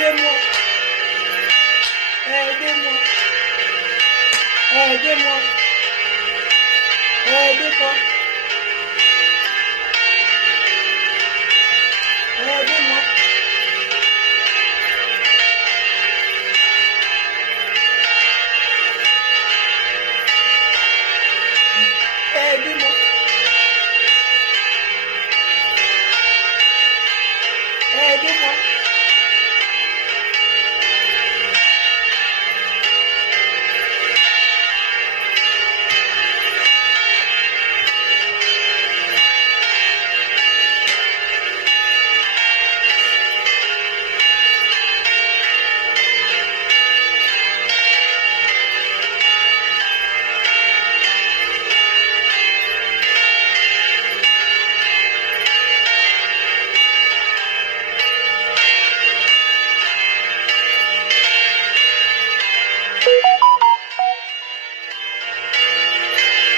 Aidez-moi. Aidez-moi. Aidez-moi. Aidez-moi. Aidez-moi. Aidez-moi. Aidez-moi.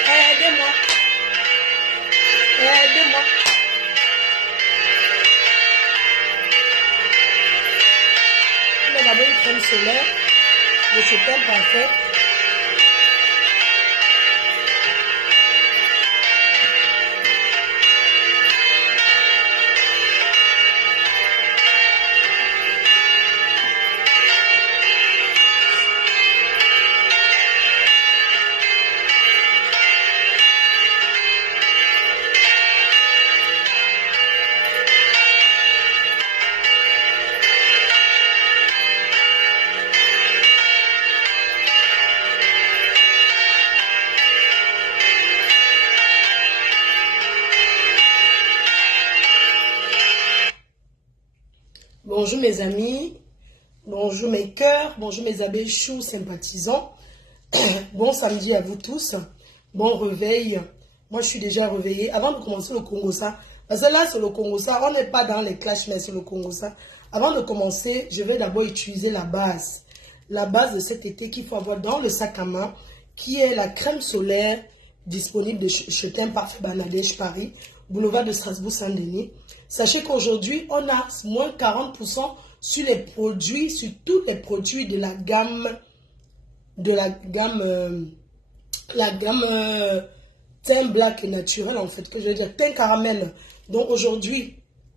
Aidez-moi. Aidez-moi. On a d'abord une crème solaire de ce teint parfait. Bonjour mes amis, bonjour mes cœurs, bonjour mes abeilles choux sympathisants. Bon samedi à vous tous, bon réveil. Moi je suis déjà réveillée. Avant de commencer le Congossa, parce que là c'est le Congossa, on n'est pas dans les clashs mais c'est le Congossa. Avant de commencer, je vais d'abord utiliser la base de cet été qu'il faut avoir dans le sac à main, qui est la crème solaire disponible de chez Teint Parfait Bangladesh Paris, boulevard de Strasbourg-Saint-Denis. Sachez qu'aujourd'hui, on a moins 40% sur les produits, sur tous les produits de la gamme, teint black et naturel, en fait, que je veux dire, teint caramel. Donc aujourd'hui,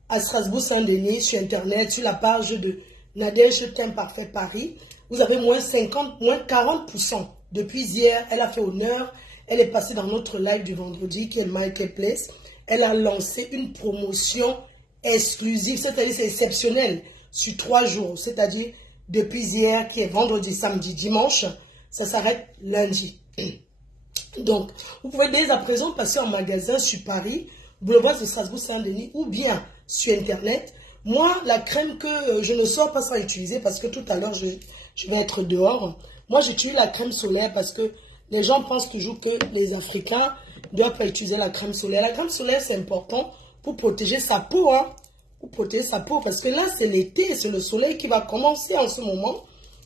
à Strasbourg-Saint-Denis, sur Internet, sur la page de Nadège Teint Parfait Paris, vous avez moins 40%. Depuis hier, elle a fait honneur, elle est passée dans notre live du vendredi, qui est le Marketplace. Elle a lancé une promotion exclusive, c'est-à-dire c'est exceptionnel, sur 3 jours. C'est-à-dire depuis hier, qui est vendredi, samedi, dimanche, ça s'arrête lundi. Donc, vous pouvez dès à présent passer en magasin sur Paris, boulevard de Strasbourg-Saint-Denis, ou bien sur Internet. Moi, la crème que je ne sors pas sans utiliser, parce que tout à l'heure, je vais être dehors. Moi, j'utilise la crème solaire parce que les gens pensent toujours que les Africains ne doivent pas utiliser la crème solaire. La crème solaire, c'est important pour protéger sa peau. Pour protéger sa peau, parce que là, c'est l'été, c'est le soleil qui va commencer en ce moment.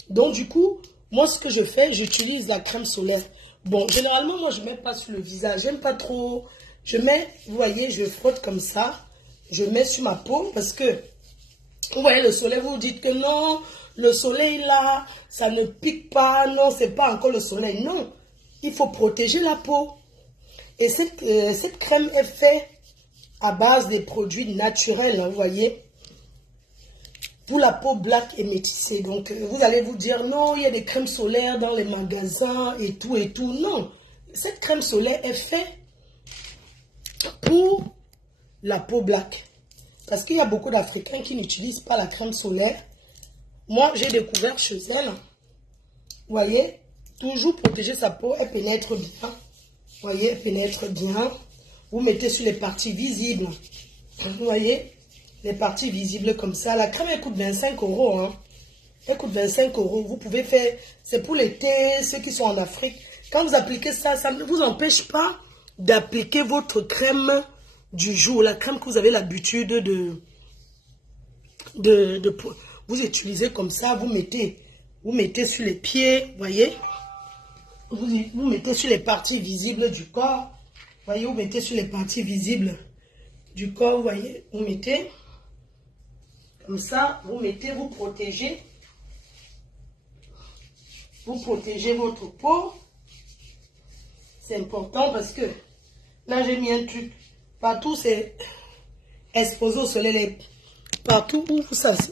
Donc, du coup, moi, ce que je fais, j'utilise la crème solaire. Bon, généralement, moi, je ne mets pas sur le visage. J'aime pas trop. Je mets, vous voyez, je frotte comme ça. Je mets sur ma peau parce que, vous voyez, le soleil, vous dites que non, le soleil là, ça ne pique pas. Non, c'est pas encore le soleil. Non, il faut protéger la peau. Et cette crème est faite à base des produits naturels, vous voyez, pour la peau black et métissée. Donc, vous allez vous dire, non, il y a des crèmes solaires dans les magasins et tout et tout. Non, cette crème solaire est faite pour la peau black. Parce qu'il y a beaucoup d'Africains qui n'utilisent pas la crème solaire. Moi, j'ai découvert chez elle, vous voyez, toujours protéger sa peau, elle pénètre bien. Vous voyez, elle pénètre bien. Vous mettez sur les parties visibles. Vous voyez, les parties visibles comme ça. La crème, elle coûte 25 €. Hein. Elle coûte 25 €. Vous pouvez faire, c'est pour l'été, ceux qui sont en Afrique. Quand vous appliquez ça, ça ne vous empêche pas d'appliquer votre crème du jour. La crème que vous avez l'habitude de vous utilisez comme ça. Vous mettez sur les pieds, vous voyez. Vous mettez sur les parties visibles du corps. Vous voyez, vous mettez sur les parties visibles du corps, vous voyez, vous mettez Comme ça, vous mettez, vous protégez. Vous protégez votre peau. C'est important parce que là, j'ai mis un truc. Partout, c'est exposé au soleil. Partout où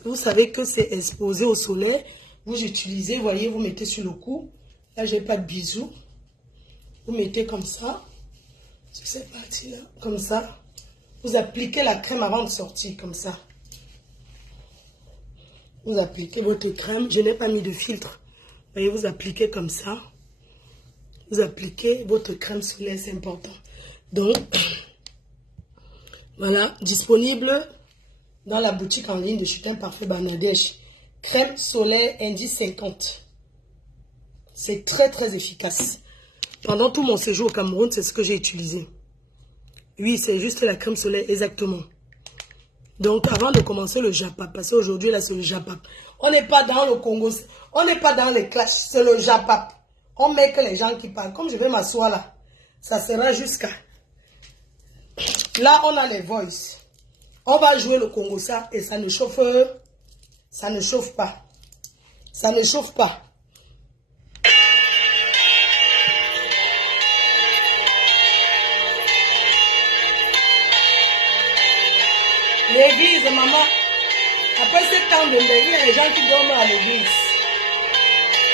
vous savez que c'est exposé au soleil, vous utilisez, voyez, vous mettez sur le cou. Là, j'ai pas de bisous. Vous mettez comme ça. Sur cette partie-là, comme ça. Vous appliquez la crème avant de sortir, comme ça. Vous appliquez votre crème. Je n'ai pas mis de filtre. Voyez, vous appliquez comme ça. Vous appliquez votre crème solaire, c'est important. Donc, voilà, disponible dans la boutique en ligne de Chute Parfait Bangladesh. Crème solaire indice 50. C'est très très efficace. Pendant tout mon séjour au Cameroun, c'est ce que j'ai utilisé. Oui, c'est juste la crème solaire, exactement. Donc, avant de commencer le Japap, parce qu'aujourd'hui, là, c'est le Japap. On n'est pas dans le Congo, on n'est pas dans les clashs, c'est le Japap. On met que les gens qui parlent. Comme je vais m'asseoir là, ça sera jusqu'à... Là, on a les voices. On va jouer le Congo ça et ça ne chauffe pas. Ça ne chauffe pas. L'église, maman. Après 7 ans de l'église, il y a les gens qui dorment à l'église.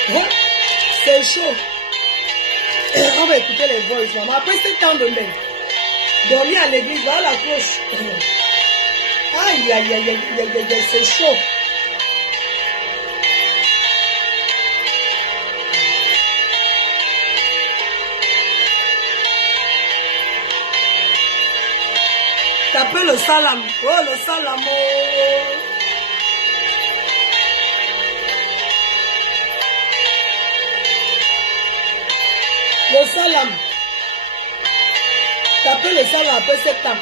Hein? C'est chaud. On va écouter les voix, maman. Après 7 ans de l'église, dormir à l'église, voilà la cloche. Aïe, aïe, aïe, aïe, aïe, aïe, c'est chaud. Tapez le salam. Oh, le salam. Oh. Le salam. Tapez le salam après 7 ans.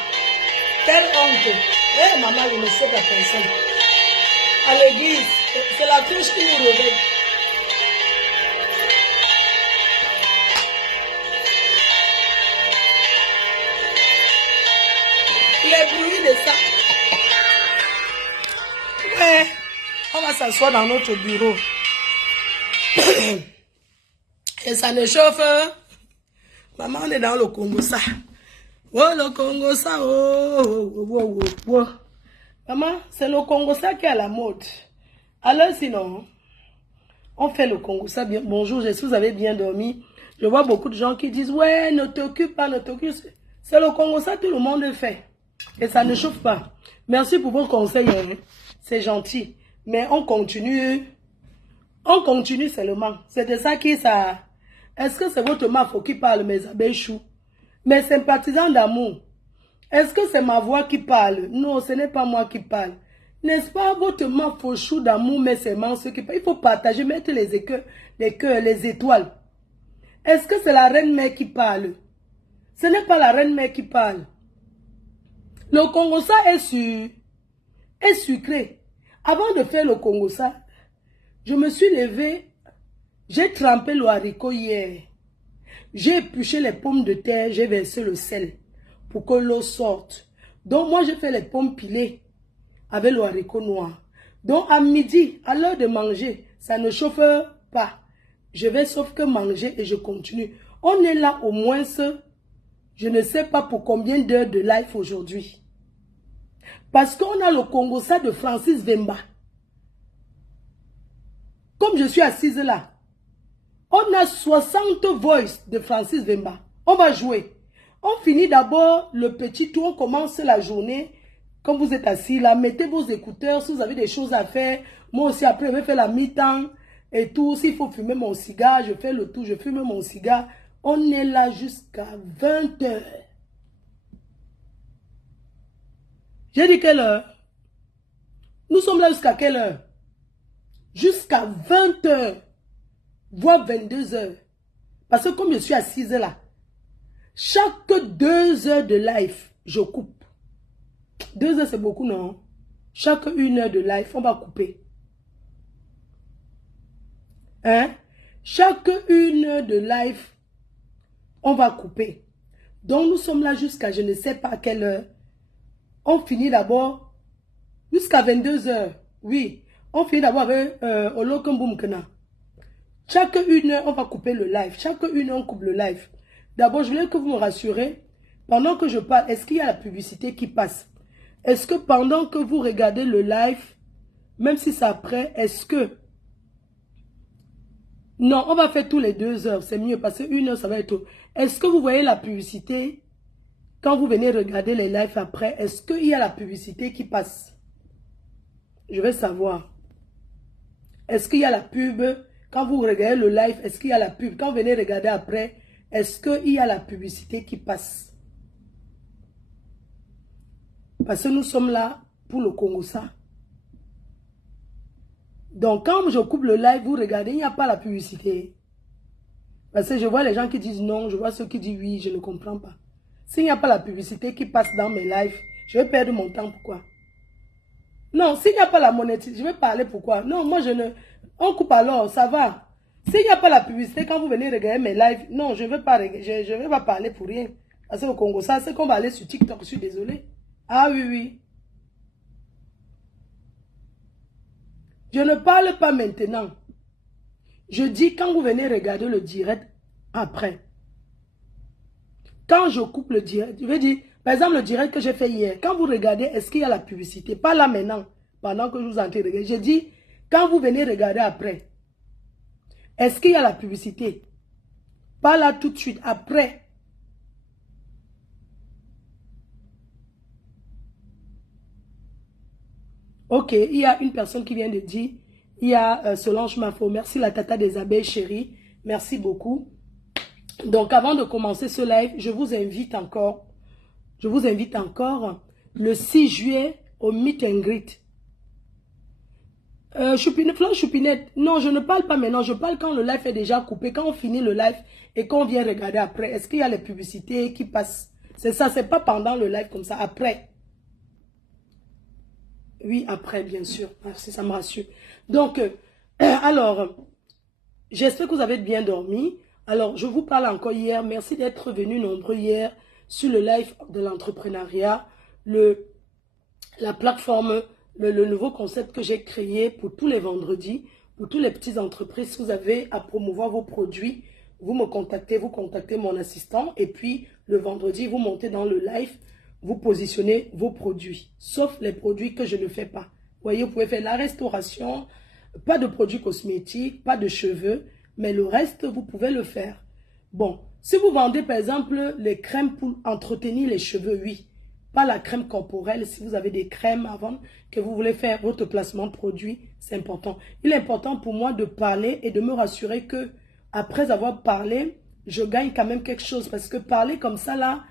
Quelle honte. Eh, maman, je ne sais pas personne. À l'église, c'est la cloche qui nous réveille. Les bruits de ça. Ouais, on va s'asseoir dans notre bureau. Et ça ne chauffe. Maman, on est dans le Congo ça. Oh, le Congo ça. Oh. Maman, c'est le Congo ça qui est à la mode. Alors sinon, on fait le Congo ça bien. Bonjour, j'espère que vous avez bien dormi. Je vois beaucoup de gens qui disent, ouais, ne t'occupe pas, ne t'occupe. C'est le Congo ça, tout le monde le fait. Et ça ne chauffe pas. Merci pour vos conseils. Hein. C'est gentil. Mais on continue. On continue seulement. C'est de ça qui ça. Est-ce que c'est votre mafo qui parle, mes abeilles choux? Mes sympathisants d'amour. Est-ce que c'est ma voix qui parle? Non, ce n'est pas moi qui parle. N'est-ce pas votre mafo chou d'amour, mais c'est ceux qui parlent? Il faut partager, mettre les cœurs, les étoiles. Est-ce que c'est la reine mère qui parle? Ce n'est pas la reine mère qui parle. Le Congo ça est sucré. Avant de faire le Congo ça, je me suis levée, j'ai trempé le haricot hier. J'ai épluché les pommes de terre, j'ai versé le sel pour que l'eau sorte. Donc moi j'ai fait les pommes pilées avec le haricot noir. Donc à midi, à l'heure de manger, ça ne chauffe pas. Je vais sauf que manger et je continue. On est là au moins, je ne sais pas pour combien d'heures de live aujourd'hui. Parce qu'on a le Congo ça de Francis Vemba. Comme je suis assise là, on a 60 voices de Francis Vemba. On va jouer. On finit d'abord le petit tour, on commence la journée. Quand vous êtes assis là, mettez vos écouteurs si vous avez des choses à faire. Moi aussi après, je vais faire la mi-temps et tout. S'il faut fumer mon cigare, je fais le tout, je fume mon cigare. On est là jusqu'à 20 h. J'ai dit quelle heure? Nous sommes là jusqu'à quelle heure? Jusqu'à 20 h, voire 22 h. Parce que comme je suis assise là, chaque 2 heures de live, je coupe. 2 heures c'est beaucoup, non? Chaque 1 heure de live, on va couper. Hein? Chaque 1 heure de live, on va couper. Donc nous sommes là jusqu'à je ne sais pas quelle heure. On finit d'abord Jusqu'à 22 heures. Oui. On finit d'abord avec Olokumboumkena. Chaque 1 heure, on va couper le live. Chaque 1 heure, on coupe le live. D'abord, je voulais que vous me rassurez. Pendant que je parle, est-ce qu'il y a la publicité qui passe? Est-ce que pendant que vous regardez le live, même si c'est après, est-ce que... Non, on va faire tous les 2 heures. C'est mieux parce que 1 heure, ça va être tôt. Est-ce que vous voyez la publicité quand vous venez regarder les lives après? Est-ce qu'il y a la publicité qui passe? Je veux savoir. Est-ce qu'il y a la pub? Quand vous regardez le live, est-ce qu'il y a la pub? Quand vous venez regarder après, est-ce qu'il y a la publicité qui passe? Parce que nous sommes là pour le Congo-Ça. Donc, quand je coupe le live, vous regardez, il n'y a pas la publicité. Parce que je vois les gens qui disent non, je vois ceux qui disent oui, je ne comprends pas. S'il n'y a pas la publicité qui passe dans mes lives, je vais perdre mon temps, pourquoi? Non, s'il n'y a pas la monétisation, je vais parler pourquoi? Non, moi je ne... On coupe alors, ça va. S'il n'y a pas la publicité, quand vous venez regarder mes lives, non, je ne vais pas parler pour rien. Parce que au Congo, ça, c'est qu'on va aller sur TikTok, je suis désolé. Ah oui, oui. Je ne parle pas maintenant. Je dis quand vous venez regarder le direct après. Quand je coupe le direct, je vais dire, par exemple, le direct que j'ai fait hier, quand vous regardez, est-ce qu'il y a la publicité? Pas là maintenant, pendant que je vous entends regarder. Je dis, quand vous venez regarder après, est-ce qu'il y a la publicité? Pas là tout de suite, après. Ok, il y a une personne qui vient de dire, il y a Solange Mafo, merci la tata des abeilles chérie, merci beaucoup. Donc avant de commencer ce live, je vous invite encore le 6 juillet au Meet and Greet. Fleur Choupinette, non, je ne parle pas maintenant, je parle quand le live est déjà coupé, quand on finit le live et qu'on vient regarder après. Est-ce qu'il y a les publicités qui passent? C'est ça, c'est pas pendant le live comme ça, après. Oui, après, bien sûr. Merci, ça me rassure. Donc, alors, j'espère que vous avez bien dormi. Alors, je vous parle encore hier. Merci d'être venus nombreux hier sur le live de l'entrepreneuriat, la plateforme, le nouveau concept que j'ai créé pour tous les vendredis, pour toutes les petites entreprises. Si vous avez à promouvoir vos produits, vous me contactez, vous contactez mon assistant. Et puis, le vendredi, vous montez dans le live, vous positionnez vos produits, sauf les produits que je ne fais pas. Vous voyez, vous pouvez faire la restauration, pas de produits cosmétiques, pas de cheveux, mais le reste, vous pouvez le faire. Bon, si vous vendez par exemple les crèmes pour entretenir les cheveux, oui, pas la crème corporelle. Si vous avez des crèmes à vendre, que vous voulez faire votre placement de produit, c'est important. Il est important pour moi de parler et de me rassurer que après avoir parlé, je gagne quand même quelque chose. Parce que parler comme ça là,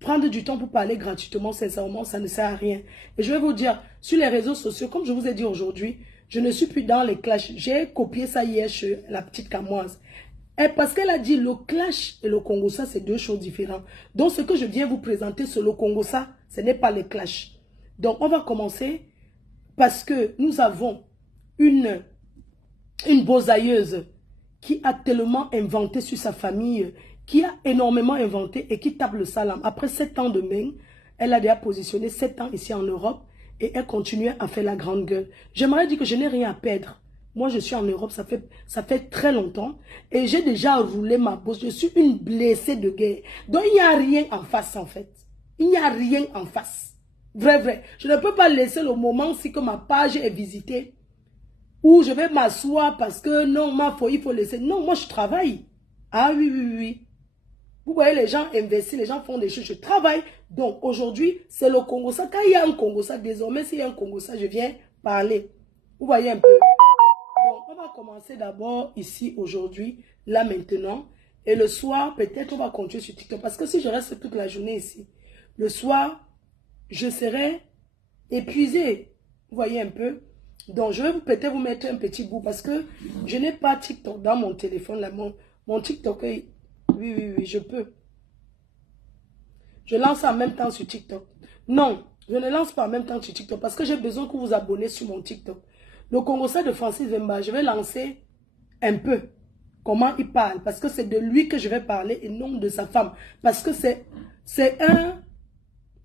prendre du temps pour parler gratuitement, sincèrement, ça ne sert à rien. Et je vais vous dire, sur les réseaux sociaux, comme je vous ai dit aujourd'hui, je ne suis plus dans les clashs. J'ai copié ça hier chez la petite Camoise. Et parce qu'elle a dit le clash et le Congo-Ça, c'est deux choses différentes. Donc, ce que je viens vous présenter sur le Congo-Ça, ce n'est pas les clashs. Donc, on va commencer parce que nous avons une bosailleuse qui a tellement inventé sur sa famille, qui a énormément inventé et qui tape le salam. Après 7 ans de main, elle a déjà positionné 7 ans ici en Europe et elle continue à faire la grande gueule. J'aimerais dire que je n'ai rien à perdre. Moi, je suis en Europe, ça fait très longtemps et j'ai déjà roulé ma bosse. Je suis une blessée de guerre. Donc, il n'y a rien en face, en fait. Il n'y a rien en face. Vrai. Je ne peux pas laisser le moment si que ma page est visitée ou je vais m'asseoir parce que non, il faut laisser. Non, moi, je travaille. Ah oui. Vous voyez, les gens investissent, les gens font des choses, je travaille. Donc, aujourd'hui, c'est le Congo-Ça. Quand il y a un Congo-Ça, désormais, s'il y a un Congo-Ça, je viens parler. Vous voyez un peu. Donc, on va commencer d'abord ici, aujourd'hui, là, maintenant. Et le soir, peut-être, on va continuer sur TikTok. Parce que si je reste toute la journée ici, le soir, je serai épuisé. Vous voyez un peu. Donc, je vais peut-être vous mettre un petit bout parce que je n'ai pas TikTok dans mon téléphone. Là, mon TikTok, oui, je peux. Je lance en même temps sur TikTok. Non, je ne lance pas en même temps sur TikTok parce que j'ai besoin que vous vous abonnez sur mon TikTok. Le Congo-Ça de Francis Vemba, je vais lancer un peu comment il parle parce que c'est de lui que je vais parler et non de sa femme. Parce que c'est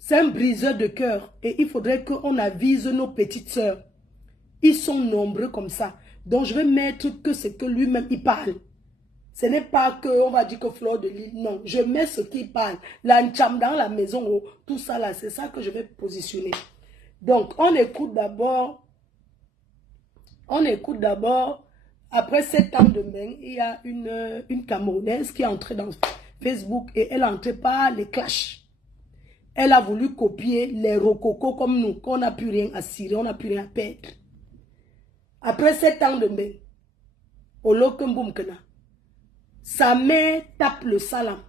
C'est un briseur de cœur. Et il faudrait qu'on avise nos petites sœurs. Ils sont nombreux comme ça. Donc, je vais mettre que c'est que lui-même, il parle. Ce n'est pas qu'on va dire que Fleur de Lys. Non, je mets ce qu'il parle. L'ancham dans la maison, oh, tout ça là, c'est ça que je vais positionner. Donc, on écoute d'abord. Après 7 ans de main, il y a une Camerounaise qui est entrée dans Facebook et elle est entrée par les clashs. Elle a voulu copier les rococos comme nous, qu'on n'a plus rien à cirer, on n'a plus rien à perdre. Après 7 ans de main, au Lokumboumkena, sa mère tape le salam.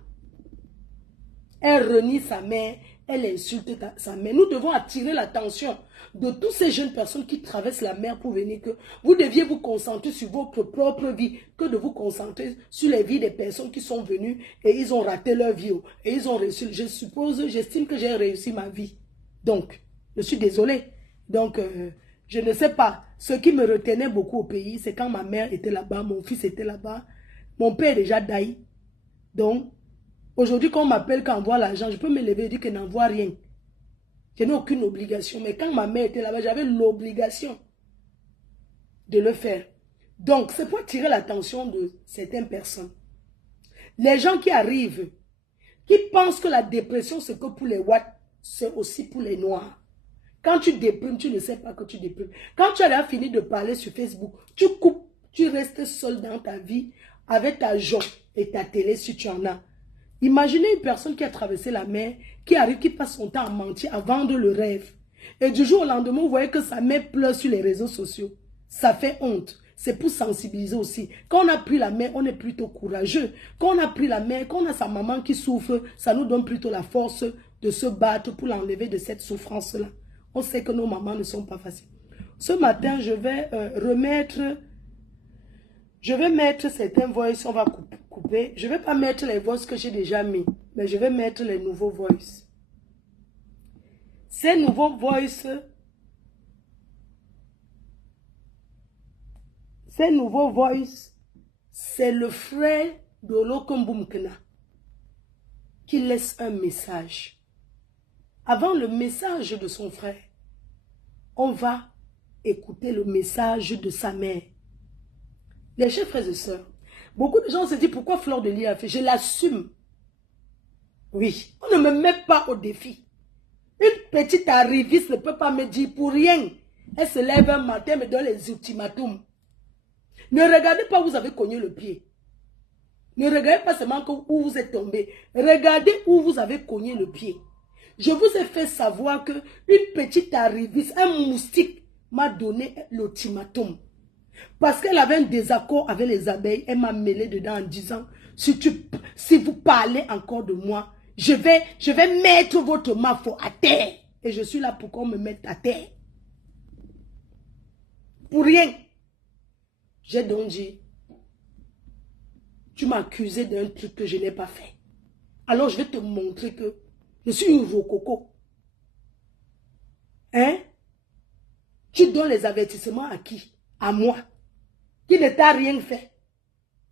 Elle renie sa mère, elle insulte sa mère. Nous devons attirer l'attention de toutes ces jeunes personnes qui traversent la mer pour venir que vous deviez vous concentrer sur votre propre vie que de vous concentrer sur les vies des personnes qui sont venues et ils ont raté leur vie et ils ont réussi. J'estime que j'ai réussi ma vie. Donc, je suis désolée. Donc, je ne sais pas. Ce qui me retenait beaucoup au pays, c'est quand ma mère était là-bas, mon fils était là-bas, mon père est déjà daï. Donc, aujourd'hui, quand on m'appelle, quand on voit l'argent, je peux me lever et dire que je n'envoie rien. Je n'ai aucune obligation. Mais quand ma mère était là-bas, j'avais l'obligation de le faire. Donc, c'est pour attirer l'attention de certaines personnes. Les gens qui arrivent, qui pensent que la dépression, c'est que pour les Watts, c'est aussi pour les Noirs. Quand tu déprimes, tu ne sais pas que tu déprimes. Quand tu as fini de parler sur Facebook, tu coupes, tu restes seul dans ta vie avec ta joie et ta télé si tu en as. Imaginez une personne qui a traversé la mer, qui arrive, qui passe son temps à mentir, à vendre le rêve. Et du jour au lendemain, vous voyez que sa mère pleure sur les réseaux sociaux. Ça fait honte. C'est pour sensibiliser aussi. Quand on a pris la mer, on est plutôt courageux. Quand on a pris la mer, quand on a sa maman qui souffre, ça nous donne plutôt la force de se battre pour l'enlever de cette souffrance-là. On sait que nos mamans ne sont pas faciles. Ce matin, je vais mettre certains voices, on va couper. Je ne vais pas mettre les voices que j'ai déjà mis, mais je vais mettre les nouveaux voices. Ces nouveaux voices, c'est le frère de Lokumboumkena qui laisse un message. Avant le message de son frère, on va écouter le message de sa mère. Les chers frères et sœurs, beaucoup de gens se disent pourquoi Fleur de Lys a fait. Je l'assume. Oui, on ne me met pas au défi. Une petite arriviste ne peut pas me dire pour rien. Elle se lève un matin et me donne les ultimatums. Ne regardez pas où vous avez cogné le pied. Ne regardez pas seulement où vous êtes tombé. Regardez où vous avez cogné le pied. Je vous ai fait savoir que une petite arriviste, un moustique, m'a donné l'ultimatum. Parce qu'elle avait un désaccord avec les abeilles, elle m'a mêlé dedans en disant, si vous parlez encore de moi, je vais mettre votre mafo à terre. Et je suis là pour qu'on me mette à terre. Pour rien. J'ai donc dit, tu m'as accusé d'un truc que je n'ai pas fait. Alors je vais te montrer que je suis une rococo. Hein? Tu donnes les avertissements à qui? À moi. Qui ne t'a rien fait.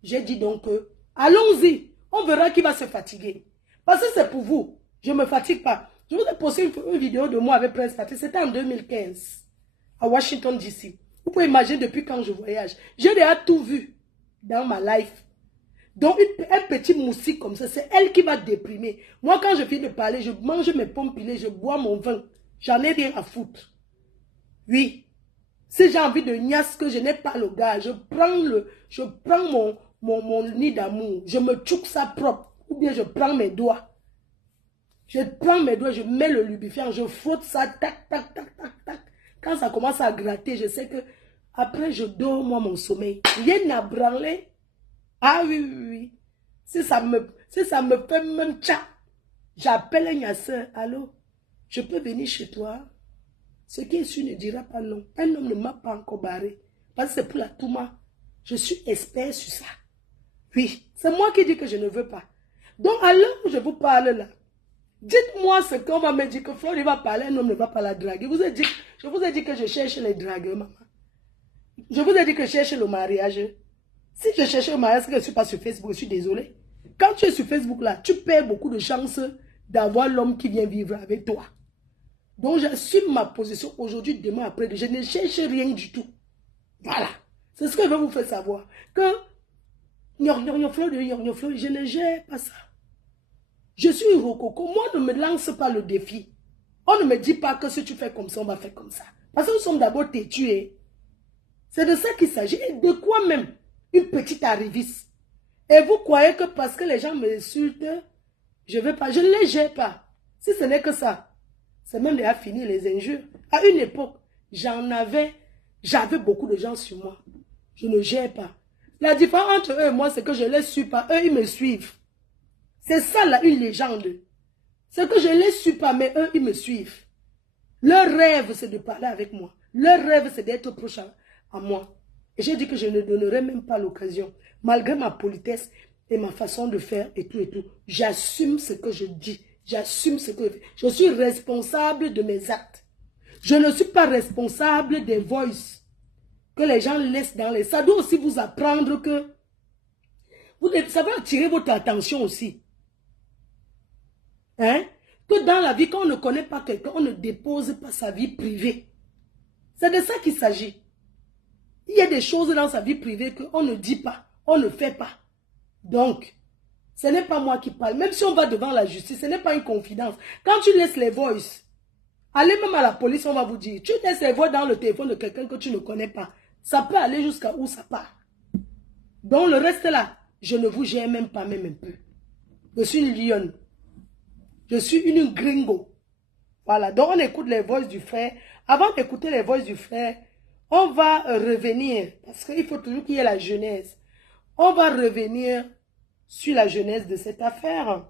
J'ai dit donc, allons-y. On verra qui va se fatiguer. Parce que c'est pour vous. Je ne me fatigue pas. Je vous ai posté une vidéo de moi avec Prince Patrick. C'était en 2015. À Washington, D.C. Vous pouvez imaginer depuis quand je voyage. J'ai déjà tout vu dans ma life. Donc, un petit moustique comme ça, c'est elle qui va déprimer. Moi, quand je finis de parler, je mange mes pommes pilées, je bois mon vin. J'en ai rien à foutre. Oui. Si j'ai envie de niasse que je n'ai pas le gars, je prends mon nid d'amour, je me tchouk ça propre. Ou bien je prends mes doigts. Je prends mes doigts, je mets le lubrifiant, je frotte ça, tac, tac, tac, tac, tac. Quand ça commence à gratter, je sais que après je dors, moi, mon sommeil. Rien n'a branlé. Ah oui, oui, oui. Si ça me fait même tcha, j'appelle un yasseur. Allô, je peux venir chez toi? Ce qui est sûr ne dira pas non. Un homme ne m'a pas encore barré. Parce que c'est pour la Touma. Je suis expert sur ça. Oui, c'est moi qui dis que je ne veux pas. Donc, à l'heure où je vous parle là, dites-moi ce qu'on va me dire que Fleur va parler, un homme ne va pas la draguer. Je vous ai dit que je cherche les dragueurs, maman. Je vous ai dit que je cherche le mariage. Si je cherche le mariage, c'est que je ne suis pas sur Facebook, je suis désolée. Quand tu es sur Facebook là, tu perds beaucoup de chances d'avoir l'homme qui vient vivre avec toi. Donc j'assume ma position aujourd'hui, demain, après. Je ne cherche rien du tout. Voilà. C'est ce que je vais vous faire savoir. Que je ne gère pas ça. Je suis rococo. Moi, ne me lance pas le défi. On ne me dit pas que si tu fais comme ça, on va faire comme ça. Parce que nous sommes d'abord têtus. C'est de ça qu'il s'agit. Et de quoi même? Une petite arriviste. Et vous croyez que parce que les gens m'insultent, je ne les gère pas. Si ce n'est que ça, c'est même déjà fini les injures. À une époque, j'avais beaucoup de gens sur moi. Je ne gère pas. La différence entre eux et moi, c'est que je ne les suis pas. Eux, ils me suivent. C'est ça là, une légende. C'est que je ne les suis pas, mais eux, ils me suivent. Leur rêve, c'est de parler avec moi. Leur rêve, c'est d'être proche à moi. Et j'ai dit que je ne donnerai même pas l'occasion. Malgré ma politesse et ma façon de faire et tout et tout. J'assume ce que je dis. J'assume ce que je fais. Je suis responsable de mes actes. Je ne suis pas responsable des voices que les gens laissent dans les... Ça doit aussi vous apprendre que... Ça va attirer votre attention aussi. Hein? Que dans la vie, quand on ne connaît pas quelqu'un, on ne dépose pas sa vie privée. C'est de ça qu'il s'agit. Il y a des choses dans sa vie privée qu'on ne dit pas, on ne fait pas. Donc, ce n'est pas moi qui parle. Même si on va devant la justice, ce n'est pas une confidence. Quand tu laisses les voices, allez même à la police, on va vous dire, tu laisses les voix dans le téléphone de quelqu'un que tu ne connais pas. Ça peut aller jusqu'à où ça part. Donc le reste là, je ne vous gère même pas, même un peu. Je suis une lionne. Je suis une gringo. Voilà, donc on écoute les voix du frère. Avant d'écouter les voix du frère, on va revenir, parce qu'il faut toujours qu'il y ait la genèse. On va revenir sur la genèse de cette affaire.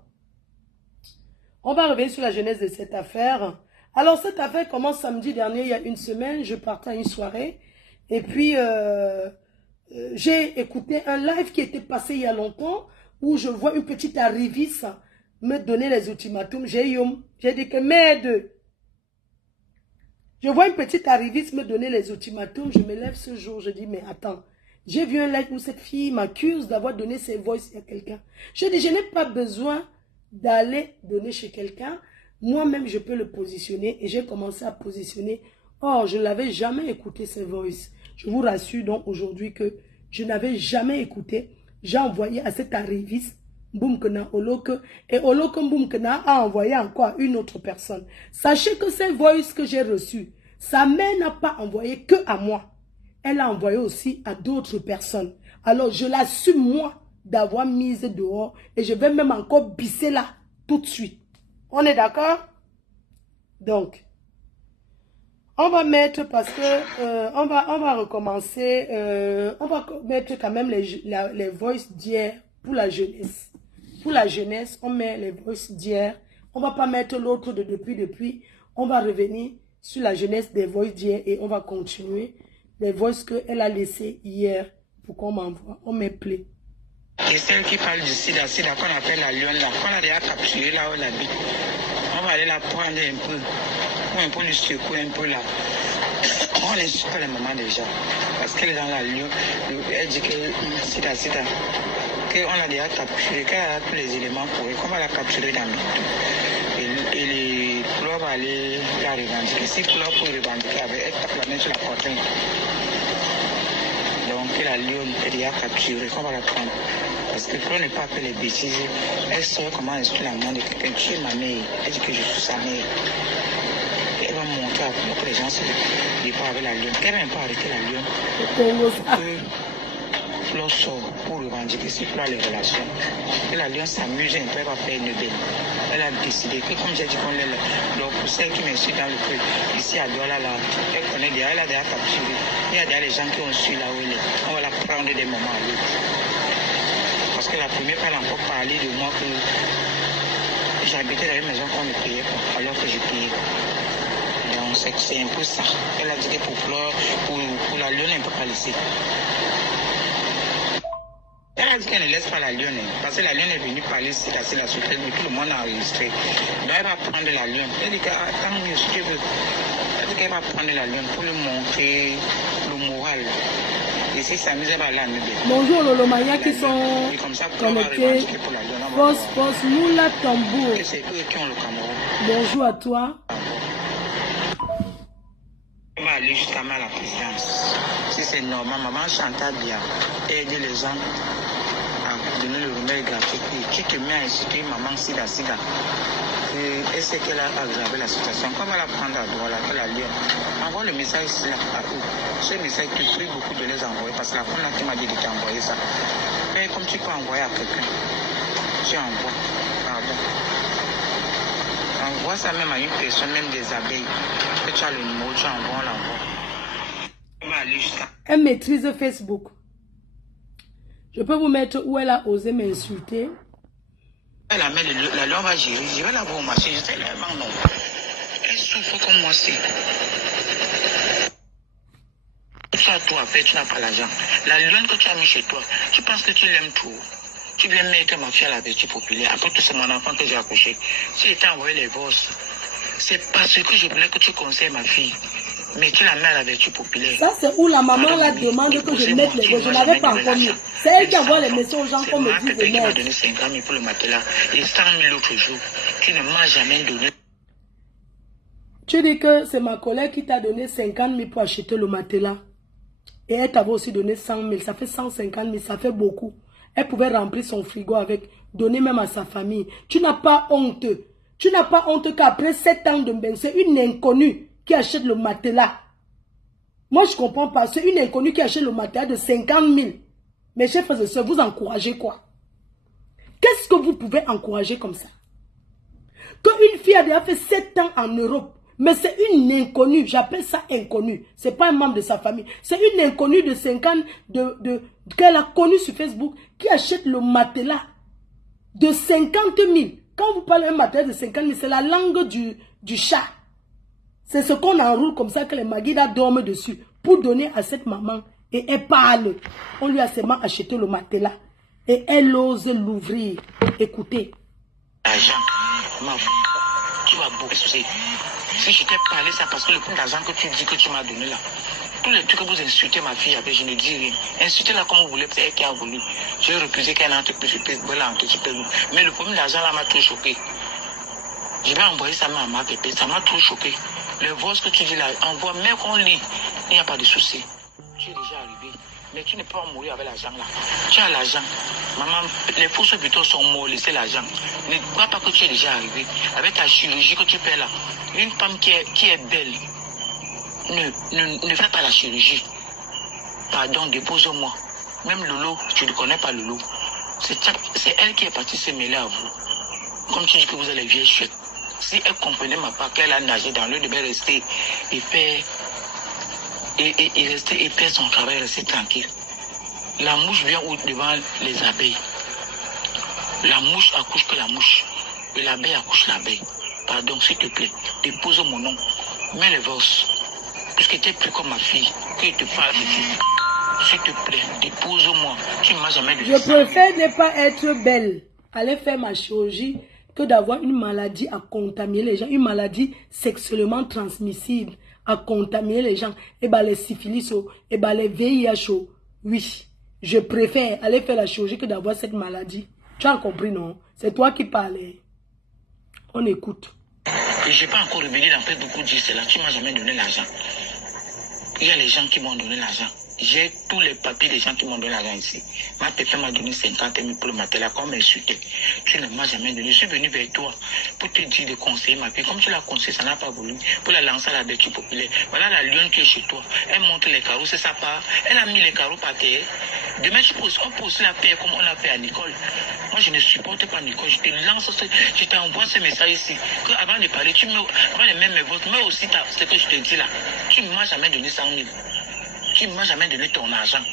On va revenir sur la genèse de cette affaire. Alors cette affaire commence samedi dernier, il y a une semaine, je partais à une soirée. Et puis, j'ai écouté un live qui était passé il y a longtemps, où je vois une petite arriviste me donner les ultimatums. J'ai dit que merde. Je vois une petite arriviste me donner les ultimatums. Je me lève ce jour, je dis mais attends. J'ai vu un live où cette fille m'accuse d'avoir donné ses voices à quelqu'un. Je dis je n'ai pas besoin d'aller donner chez quelqu'un. Moi-même je peux le positionner. Et j'ai commencé à positionner. Or, je ne l'avais jamais écouté ses voices. Je vous rassure donc aujourd'hui que je n'avais jamais écouté. J'ai envoyé à cette arriviste Boumkena Oloke, et Oloke Boumkena a envoyé encore à une autre personne. Sachez que ces voices que j'ai reçues, sa mère n'a pas envoyé que à moi. Elle a envoyé aussi à d'autres personnes. Alors je l'assume moi d'avoir mise dehors et je vais même encore bisser là tout de suite. On est d'accord? Donc, on va mettre parce que on va recommencer. On va mettre quand même les voices d'hier pour la jeunesse. Pour la jeunesse, on met les voices d'hier. On ne va pas mettre l'autre de depuis. On va revenir sur la jeunesse des voices d'hier et on va continuer les voices qu'elle a laissées hier pour qu'on m'envoie. On met play. Et celle qui parle du sida qu'on appelle la lionne là, qu'on a déjà capturée là où elle habite. On va aller la prendre un peu lui secouer un peu là. On n'insulte pas les mamans déjà. Parce qu'elle est dans la lionne. Elle dit que sida. On a déjà capturé, qu'elle a tous les éléments pour elle, qu'on va la capturer dans le et les couleurs vont aller la revendiquer. Si couleurs pour revendiquer, elle tape la main sur la poitrine. Donc la lionne est déjà capturée, qu'on va la prendre. Parce que pour ne pas faire les bêtises, elle sait comment insulter la main de quelqu'un. Tu es ma mère, elle dit que je suis sa mère. Et elle va montrer à tout que les gens se départent avec la lionne. Elle va même pas arrêter la lionne. Flore sort pour revendiquer sur les relations. Et la lionne s'amuse un peu, elle va faire une belle. Elle a décidé que, comme j'ai dit, qu'on est là, pour celle qui me suit dans le truc, ici à Douala, là, elle connaît déjà, elle a déjà capturé. Il y a déjà les gens qui ont su là où elle est. On va la prendre des moments à l'autre. Parce que la première fois, elle a encore parlé de moi que j'habitais dans une maison qu'on me payait, alors que je payais. Donc c'est un peu ça. Elle a dit que pour Flore, pour la lionne, elle ne peut pas laisser. Elle a dit qu'elle ne laisse pas la lionne, parce que la lionne est venue parler ici, la souterraine, mais tout le monde a enregistré. Donc elle va prendre la lionne. Elle dit qu'attends mieux si tu veux. Elle dit qu'elle va prendre la lionne pour lui montrer le moral. Et si ça nous va là, bonjour Lolomaya qui sont connectés. Boss, Moula Tambour. C'est eux qui ont le Cameroun. Bonjour à toi. aller jusqu'à à la présidence. Si c'est normal, maman chanta bien et aider les gens à donner le remède gratuit. Tu te mets à insulter maman sida. Et c'est qu'elle a aggravé la situation. Quand on va la prendre à droite, elle a lire. Envoie le message ici là, à eux. Ce message, tu pries beaucoup de les envoyer parce que la femme qui m'a dit de t'envoyer ça. Mais comme tu peux envoyer à quelqu'un, tu envoies. Pardon. Envoie ça même à une personne, même des abeilles. Que tu as le numéro, tu envoies, on l'envoie. On va aller jusqu'à... Elle maîtrise Facebook. Je peux vous mettre où elle a osé m'insulter. Elle a mis la loi va gérer. Je vais la voir au marché. Je sais, non. Elle souffre comme moi, c'est. Ça, toi, après, tu n'as pas l'argent. La lionne que tu as mis chez toi, tu penses que tu l'aimes tout. Tu viens mettre ma fille à la vertu populaire. Après tout, c'est mon enfant que j'ai accouché. Si je t'ai envoyé les vosses, c'est parce que je voulais que tu conseilles ma fille. Mais tu la mets à la vertu populaire. Ça, c'est où la maman la demande que je mette les vosses. Je n'avais pas encore mis. C'est elle qui envoie les messages aux gens qu'on me dit de mettre. Tu m'as donné 50 000 pour le matelas et 100 000 l'autre jour. Tu ne m'as jamais donné. Tu dis que c'est ma collègue qui t'a donné 50 000 pour acheter le matelas. Et elle t'avait aussi donné 100 000. Ça fait 150 000. Ça fait beaucoup. Elle pouvait remplir son frigo avec, donner même à sa famille. Tu n'as pas honte. Tu n'as pas honte qu'après 7 ans de bain, c'est une inconnue qui achète le matelas. Moi, je ne comprends pas. C'est une inconnue qui achète le matelas de 50 000. Mes chers frères et sœurs, vous encouragez quoi? Qu'est-ce que vous pouvez encourager comme ça? Qu'une fille a déjà fait 7 ans en Europe, mais c'est une inconnue, j'appelle ça inconnue. Ce n'est pas un membre de sa famille. C'est une inconnue de 50 qu'elle a connue sur Facebook qui achète le matelas de 50 000. Quand vous parlez d'un matelas de 50 000, c'est la langue du chat. C'est ce qu'on enroule comme ça que les Maguida dorment dessus pour donner à cette maman. Et elle parle. On lui a seulement acheté le matelas. Et elle ose l'ouvrir. Écoutez. L'argent, tu vas beaucoup soucier. Si je t'ai parlé, c'est parce que le peu d'argent que tu dis que tu m'as donné là. Tous les trucs que vous insultez ma fille avec, je ne dis rien. Insultez-la comme vous voulez, c'est elle qui a voulu. J'ai refusé qu'elle entre plus, mais le premier d'argent là m'a trop choqué. Je vais envoyer ça à ma pépé, ça m'a trop choqué. Le voice que tu dis là, envoie, même qu'on lit, il n'y a pas de souci. Tu es déjà arrivé, mais tu ne peux pas mourir avec l'argent là. Tu as l'argent. Maman, les fausses hôpitaux sont morts, laissez l'argent. Ne crois pas que tu es déjà arrivé. Avec ta chirurgie que tu fais là, une femme qui est belle, ne fais pas la chirurgie. Pardon, dépose-moi. Même Lolo, tu ne connais pas Lolo. C'est elle qui est partie se mêler à vous. Comme tu dis que vous êtes les vieilles chouettes. Si elle comprenait ma part qu'elle a nagé dans l'eau, devait rester et faire et faire son travail, rester tranquille. La mouche vient devant les abeilles. La mouche accouche que la mouche. Et l'abeille accouche l'abeille. Pardon, s'il te plaît, dépose mon nom. Mets les vosses. Puisque tu es plus comme ma fille, que je te parle de vie. S'il te plaît, dépose-moi. Tu ne m'as jamais dit ça. Je préfère ne pas être belle. Aller faire ma chirurgie que d'avoir une maladie à contaminer les gens. Une maladie sexuellement transmissible à contaminer les gens. Et bien les syphilis, et bien les VIH. Oui, je préfère aller faire la chirurgie que d'avoir cette maladie. Tu as compris, non? C'est toi qui parlais. On écoute. Et je n'ai pas encore revenu d'après beaucoup dire cela. Tu ne m'as jamais donné l'argent. Il y a les gens qui m'ont donné l'argent. J'ai tous les papiers des gens qui m'ont donné l'argent ici. Ma pépé m'a donné 50 000 pour le matelas, comme insulté. Tu ne m'as jamais donné. Je suis venu vers toi pour te dire de conseiller ma fille. Comme tu l'as conseillé, ça n'a pas voulu. Pour la lancer à la vertu populaire. Voilà la lionne qui est chez toi. Elle montre les carreaux, c'est sa part. Elle a mis les carreaux par terre. Demain, on peut aussi la faire comme on a fait à Nicole. Moi, je ne supporte pas Nicole. Je te lance, je t'envoie ce message ici. Que avant de parler, avant de mettre mes votes, mais aussi ce que je te dis là. Tu ne m'as jamais donné 100 000. Tu ne m'as jamais donné ton argent.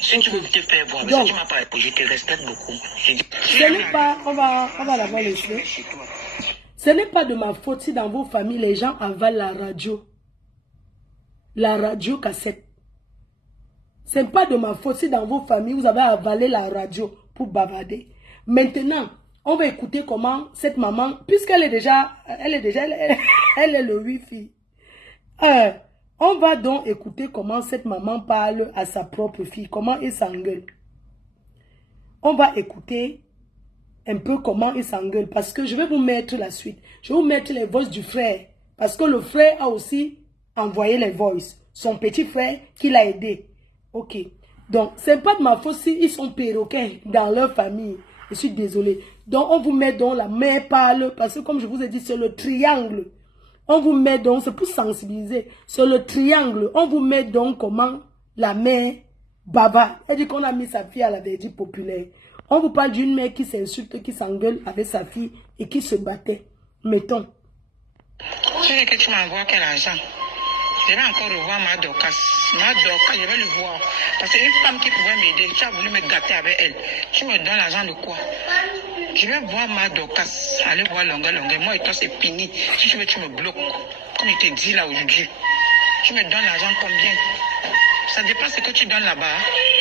Si tu veux te faire voir, mais si tu m'as pas répondu, je te respecte beaucoup. Ce n'est pas, on va l'avoir laissé. Ce n'est pas de ma faute si dans vos familles, les gens avalent la radio. La radio cassette. Ce n'est pas de ma faute si dans vos familles, vous avez avalé la radio pour bavarder. Maintenant, on va écouter comment cette maman, puisqu'elle est déjà, elle est le wifi. On va donc écouter comment cette maman parle à sa propre fille, comment il s'engueule. On va écouter un peu comment il s'engueule, parce que je vais vous mettre la suite. Je vais vous mettre les voices du frère, parce que le frère a aussi envoyé les voices. son petit frère qui l'a aidé. Ok. Donc, c'est pas de ma faute si ils sont perroquets dans leur famille. Je suis désolée. Donc, on vous met donc la mère parle, parce que comme je vous ai dit, c'est le triangle. On vous met donc, c'est pour sensibiliser, c'est le triangle. On vous met donc comment la mère baba. Elle dit qu'on a mis sa fille à la verdure populaire. On vous parle d'une mère qui s'insulte, qui s'engueule avec sa fille et qui se battait. Mettons. Tu veux que tu m'envoies quel argent? Je vais encore revoir ma Dorcas. Ma Dorcas, je vais le voir. Parce qu'une femme qui pouvait m'aider, tu as voulu me gâter avec elle. Tu me donnes l'argent de quoi? Je vais voir ma Dorcas. Aller voir longueur. Moi et toi, c'est fini. Si tu veux, tu me bloques. Comme je te dis là aujourd'hui. Tu me donnes l'argent combien? Ça dépend ce que tu donnes là-bas.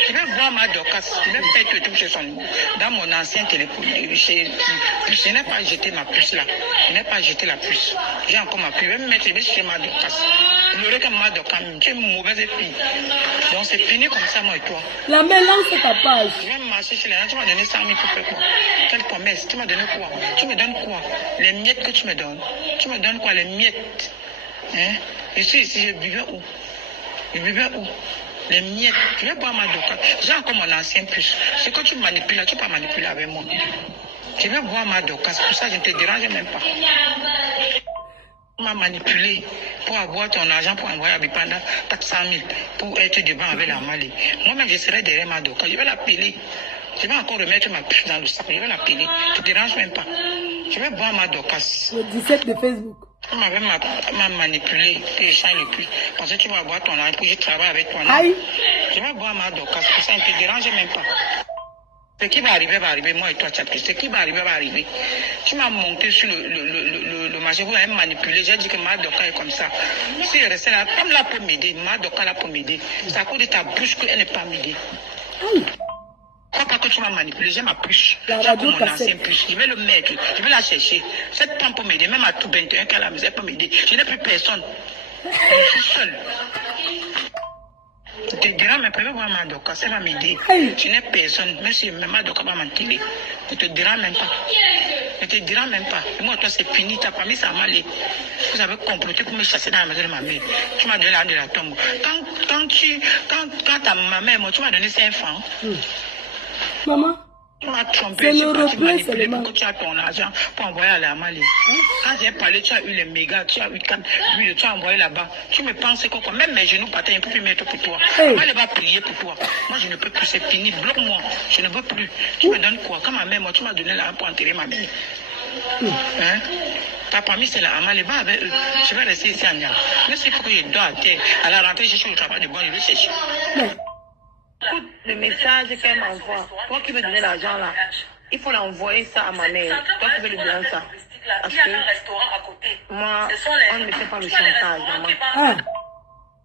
Je vais voir ma Dorcas. Je vais faire que tout chez son niveau. Dans mon ancien téléphone, je n'ai pas jeté ma puce là. Je n'ai pas jeté la puce. J'ai encore ma puce. Je vais me mettre chez ma Dorcas. Je l'aurai comme ma Dorcas. Tu es une mauvaise fille. Donc c'est fini comme ça, moi et toi. La mélange c'est ta page. Je vais marcher chez les gens. Tu m'as donné 100 000 pour faire quoi? Quelle promesse? Tu m'as donné quoi? Tu me donnes quoi? Les miettes que tu me donnes. Tu me donnes quoi? Les miettes. Hein? Je suis ici, je vivais où? Je vivais où? Les miettes. Je vais boire ma Dorcas. J'ai encore mon ancien puce. Ce que tu manipules là, tu peux pas manipuler avec moi. Je vais boire ma Dorcas. Pour ça, je ne te dérange même pas. Tu m'as manipulé pour avoir ton argent pour envoyer à Bipanda 400 000 pour être devant avec la Mali. Moi-même, je serai derrière ma Dorcas. Je vais l'appeler. Je vais encore remettre ma puce dans le sac. Je vais l'appeler. Tu ne te déranges même pas. Je vais boire ma Dorcas. Le 17 de Facebook. Tu m'avais manipulé, que je change le puce. Parce que tu vas boire ton argent pour que je travaille avec toi. Aïe. Je vais boire ma Dorcas. Pour ça, ne te dérange même pas. Ce qui va arriver, moi et toi, tu as ce qui va arriver. Tu m'as monté sur le marché, vous m'avez manipulé. J'ai dit que ma Dorcas est comme ça. Si elle restait là, comme là pour m'aider, ma Dorcas là pour m'aider. C'est à cause de ta bouche qu'elle n'est pas m'aider. Crois pas que tu m'as manipulé, j'ai ma puce. J'ai mon ancien puce. Je vais le mettre, je vais la chercher. Cette femme peut m'aider, même à tout 21 qu'elle a, elle peut m'aider. Je n'ai plus personne. Je suis seule. Je te dirai, mais préfère voir ma Dorcas, elle va m'aider. Je n'ai personne, même si ma Dorcas va m'enterrer. Je te dirai même pas. Je te dirai même pas. Et moi, toi, c'est fini, ta famille, ça m'a allé. Vous avez comploté pour me chasser dans la maison de ma mère. Tu m'as donné l'argent de la tombe. Quand ta maman est morte, tu m'as donné 5 francs. Maman, tu m'as trompé, tu m'as manipulé pour que tu as ton argent pour envoyer à la Mali. Quand j'ai parlé, tu as eu les mégas, tu as eu 4 huiles, tu as envoyé là-bas. Tu me penses quoi? Même mes genoux partaient, je ne peux plus mettre pour toi. Moi, elle va prier pour toi. Moi, je ne peux plus, c'est fini, bloque-moi. Je ne veux plus. Tu me donnes quoi? Quand ma mère, moi, tu m'as donné l'argent pour enterrer ma mère. Hein? Ta famille, c'est la Amale, va avec eux. Je vais rester ici à Niam. Mais s'il faut que je dois à terre, à la rentrée, je cherche le travail de bon, je vais chercher. Écoute le message qu'elle m'envoie. Toi qui veux donner l'argent là, il faut l'envoyer ça à ma mère. Toi qui veux lui donner ça. Parce que moi, on ne me fait pas le chantage, maman.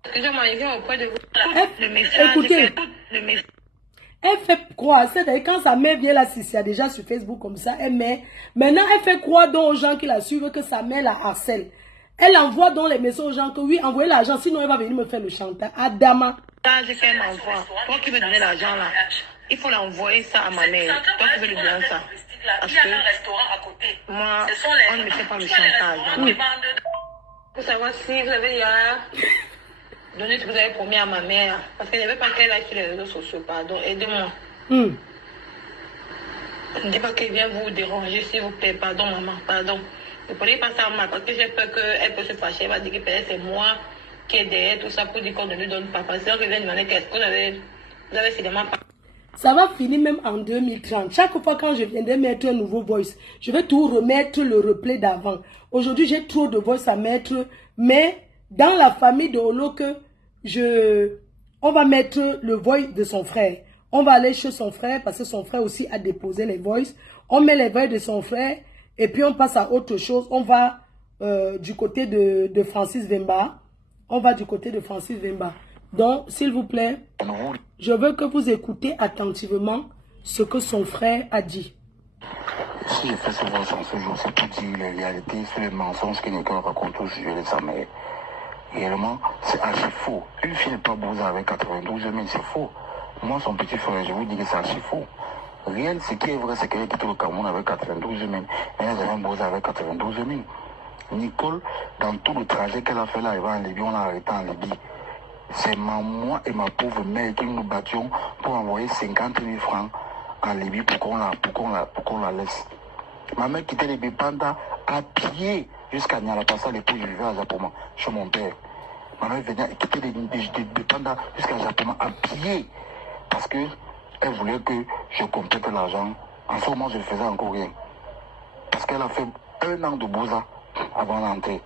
Excusez-moi, je viens auprès de vous. Le message, écoutez, elle fait croire, c'est-à-dire quand sa mère vient là, si c'est déjà sur Facebook comme ça, elle met. Maintenant, elle fait croire donc aux gens qui la suivent que sa mère la harcèle. Elle envoie donc les messages aux gens que oui, envoyez l'argent, sinon elle va venir me faire le chantage. Adama. Qu'elle m'envoie. Toi qui veux donner l'argent là, il faut l'envoyer ça à ma mère. Toi qui veux lui donner ça. Parce que moi, on ne me fait pas le chantage. Pour savoir si vous avez déjà donné ce que vous avez promis à ma mère. Parce qu'elle n'avait pas qu'elle aille sur les réseaux sociaux. Pardon, aidez-moi. Ne dites pas qu'elle vient vous déranger, s'il vous plaît. Pardon, maman, pardon. Ne prenez pas ça à mal parce que j'ai peur qu'elle peut se fâcher. Elle va dire que peut-être c'est moi qui est derrière tout ça pour dire qu'on ne lui donne pas. Parce que je viens demander qu'est-ce que vous avez finalement pas. Ça va finir même en 2030. Chaque fois quand je viendrai mettre un nouveau voice, je vais tout remettre le replay d'avant. Aujourd'hui, j'ai trop de voice à mettre. Mais dans la famille de Olo, on va mettre le voice de son frère. On va aller chez son frère parce que son frère aussi a déposé les voices. On met les voices de son frère. Et puis on passe à autre chose. On va du côté de Francis Vemba. On va du côté de Francis Vemba. Donc, s'il vous plaît, je veux que vous écoutez attentivement ce que son frère a dit. Si j'ai fait ce voice en ce jour, c'est pour dire la réalité sur les mensonges que quelqu'un raconte au sujet de sa mère. Réellement, c'est archi faux. Une fille n'est pas bousée avec 92 000, c'est faux. Moi, son petit frère, je vous dis que c'est archi faux. Réel, ce qui est vrai, c'est qu'elle quitte le Cameroun avec 92 000. Elle n'a jamais bossé avec 92 000. Nicole, dans tout le trajet qu'elle a fait là, elle va en Libye, on l'a arrêté en Libye. C'est moi et ma pauvre mère qui nous battions pour envoyer 50 000 francs en Libye pour qu'on la laisse. Ma mère quittait les Bipanda à pied jusqu'à Nyalapassa, l'époque je vivais à Japoma, chez mon père. Ma mère venait quitter les Bipanda jusqu'à Japoma à pied parce qu'elle voulait que je complète l'argent. En ce moment, je ne faisais encore rien. Parce qu'elle a fait 1 an de Bouza avant d'entrer.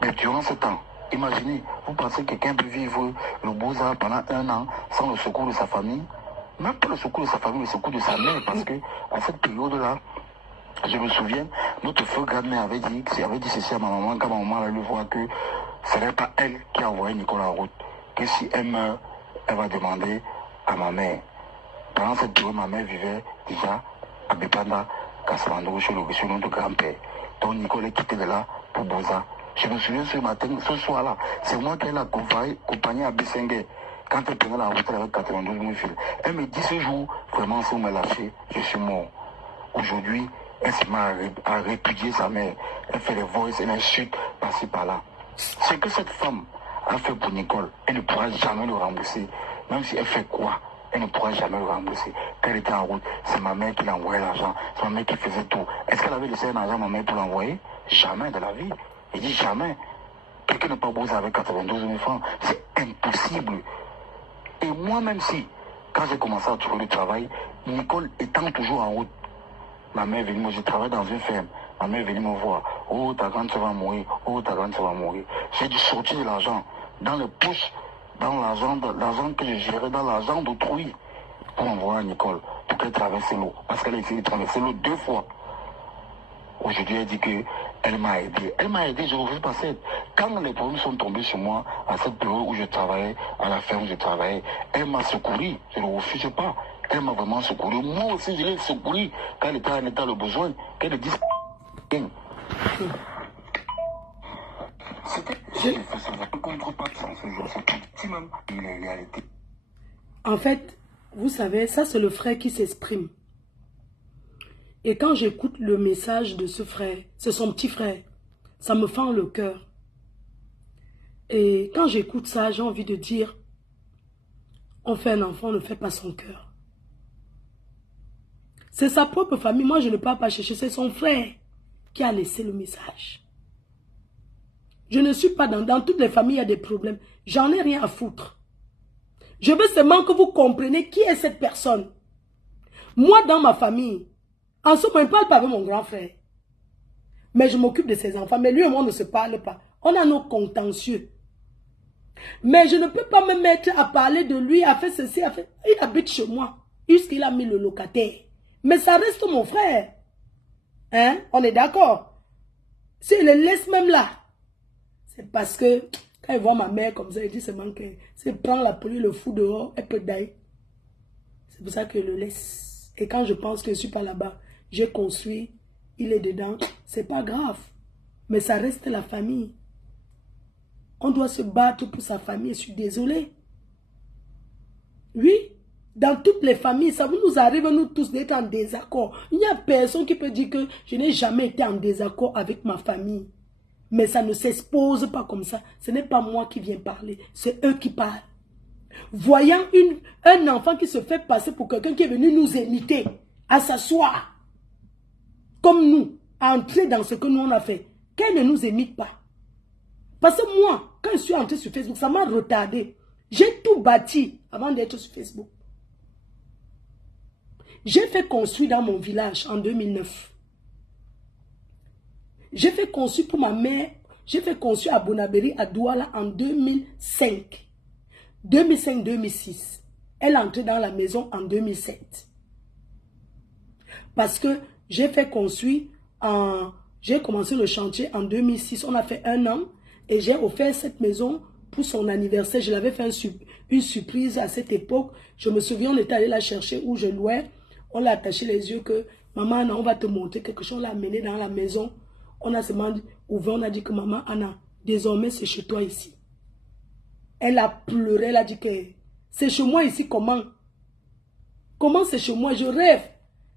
Mais durant ce temps, imaginez, vous pensez que quelqu'un peut vivre le Bouza pendant 1 an sans le secours de sa famille? Même pas le secours de sa famille, le secours de sa mère, parce que à cette période-là, je me souviens, notre feu grand-mère avait dit ceci à ma maman, quand ma maman allait le voir, que ce n'est pas elle qui a envoyé Nicolas en route, que si elle meurt, elle va demander à ma mère. Pendant cette période, ma mère vivait déjà à Bipanda, Kassamando, chez notre grand-père. Donc Nicolas est quitté de là pour Bouza. Je me souviens ce soir-là, c'est moi qui ai accompagné à Bissengue. Quand elle prenait la route, elle avait 92 000 fils. Elle me dit ce jour, vraiment, si vous me lâchez, je suis mort. Aujourd'hui, elle se met à répudier sa mère. Elle fait les voices, elle insulte par-ci par-là. Ce que cette femme a fait pour Nicole, elle ne pourra jamais le rembourser. Même si elle fait quoi, elle ne pourra jamais le rembourser. Quand elle était en route, c'est ma mère qui l'envoyait l'argent. C'est ma mère qui faisait tout. Est-ce qu'elle avait laissé un argent à ma mère pour l'envoyer? Jamais de la vie. Il dit jamais. Quelqu'un n'est pas beau avec 92 000 francs. C'est impossible. Et moi-même si, quand j'ai commencé à trouver le travail, Nicole étant toujours en route, ma mère est venue, moi je travaille dans une ferme, ma mère est venue me voir, oh ta grande soeur va mourir, oh ta grande soeur va mourir. J'ai dû sortir de l'argent, dans les poches, dans l'argent que je gérais, dans l'argent d'autrui, pour envoyer à Nicole, pour qu'elle traverse l'eau, parce qu'elle a essayé de traverser l'eau 2 fois. Aujourd'hui, elle dit qu'elle m'a aidé. Elle m'a aidé, je ne refuse pas ça. Quand les problèmes sont tombés sur moi, à cette période où je travaillais, à la ferme où je travaillais, elle m'a secouru. Je ne refuse pas. Elle m'a vraiment secouru. Moi aussi, je l'ai secouru quand elle était en état de besoin. Qu'elle dise. En fait, vous savez, ça c'est le frère qui s'exprime. Et quand j'écoute le message de ce frère, c'est son petit frère, ça me fend le cœur. Et quand j'écoute ça, j'ai envie de dire, on fait un enfant, on ne fait pas son cœur. C'est sa propre famille, moi je ne peux pas chercher, c'est son frère qui a laissé le message. Je ne suis pas dans toutes les familles, il y a des problèmes. J'en ai rien à foutre. Je veux seulement que vous compreniez qui est cette personne. Moi, dans ma famille, en ce moment, je ne parle pas avec mon grand frère. Mais je m'occupe de ses enfants. Mais lui et moi, on ne se parle pas. On a nos contentieux. Mais je ne peux pas me mettre à parler de lui, à faire ceci, à faire... Il habite chez moi. Jusqu'il a mis le locataire. Mais ça reste mon frère. Hein? On est d'accord? Si il le laisse même là, c'est parce que quand il voit ma mère comme ça, il dit seulement que s'il prend la pluie, le fou dehors, elle peut d'ailleurs. C'est pour ça qu'il le laisse. Et quand je pense que je ne suis pas là-bas, j'ai construit, il est dedans, c'est pas grave. Mais ça reste la famille. On doit se battre pour sa famille, je suis désolée. Oui, dans toutes les familles, ça nous arrive, nous tous, d'être en désaccord. Il n'y a personne qui peut dire que je n'ai jamais été en désaccord avec ma famille. Mais ça ne s'expose pas comme ça. Ce n'est pas moi qui viens parler, c'est eux qui parlent. Voyant un enfant qui se fait passer pour quelqu'un qui est venu nous imiter, à s'asseoir, comme nous, à entrer dans ce que nous on a fait, qu'elle ne nous imite pas. Parce que moi, quand je suis entrée sur Facebook, ça m'a retardé. J'ai tout bâti avant d'être sur Facebook. J'ai fait construire dans mon village en 2009. J'ai fait construire pour ma mère, j'ai fait construire à Bonabéry, à Douala en 2005. 2005-2006. Elle est entrée dans la maison en 2007. Parce que j'ai fait construire, j'ai commencé le chantier en 2006. On a fait 1 an et j'ai offert cette maison pour son anniversaire. Je l'avais fait une surprise à cette époque. Je me souviens, on était allé la chercher où je louais. On l'a attaché les yeux que maman Anna, on va te montrer quelque chose. On l'a amené dans la maison. On a seulement ouvert, on a dit que maman Anna, désormais c'est chez toi ici. Elle a pleuré, elle a dit que c'est chez moi ici, comment? Comment c'est chez moi? Je rêve.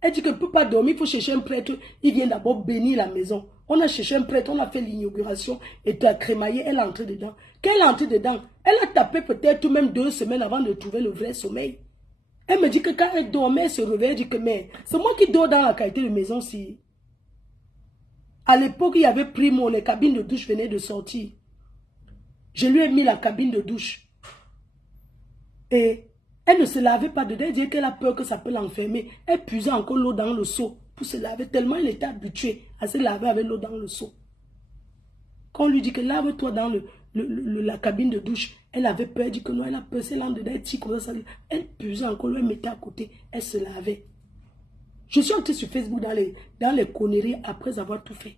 Elle dit que ne peut pas dormir, il faut chercher un prêtre. Il vient d'abord bénir la maison On a cherché un prêtre, on a fait l'inauguration et tu as crémaillé, elle est entrée dedans. Qu'elle est entrée dedans, elle a tapé peut-être même 2 semaines avant de trouver le vrai sommeil. Elle me dit que quand elle dormait, elle se réveille, elle dit que mais c'est moi qui dors dans la qualité de maison si. À l'époque, il y avait Primo, les cabines de douche venaient de sortir. Je lui ai mis la cabine de douche. Et elle ne se lavait pas dedans, elle dit qu'elle a peur que ça peut l'enfermer. Elle puisait encore l'eau dans le seau pour se laver, tellement elle était habituée à se laver avec l'eau dans le seau. Quand on lui dit que lave-toi dans la cabine de douche, elle avait peur, elle dit que non, elle a peur, c'est là dedans, elle tire comme ça. Elle puisait encore l'eau, elle mettait à côté, elle se lavait. Je suis entrée sur Facebook dans les conneries après avoir tout fait.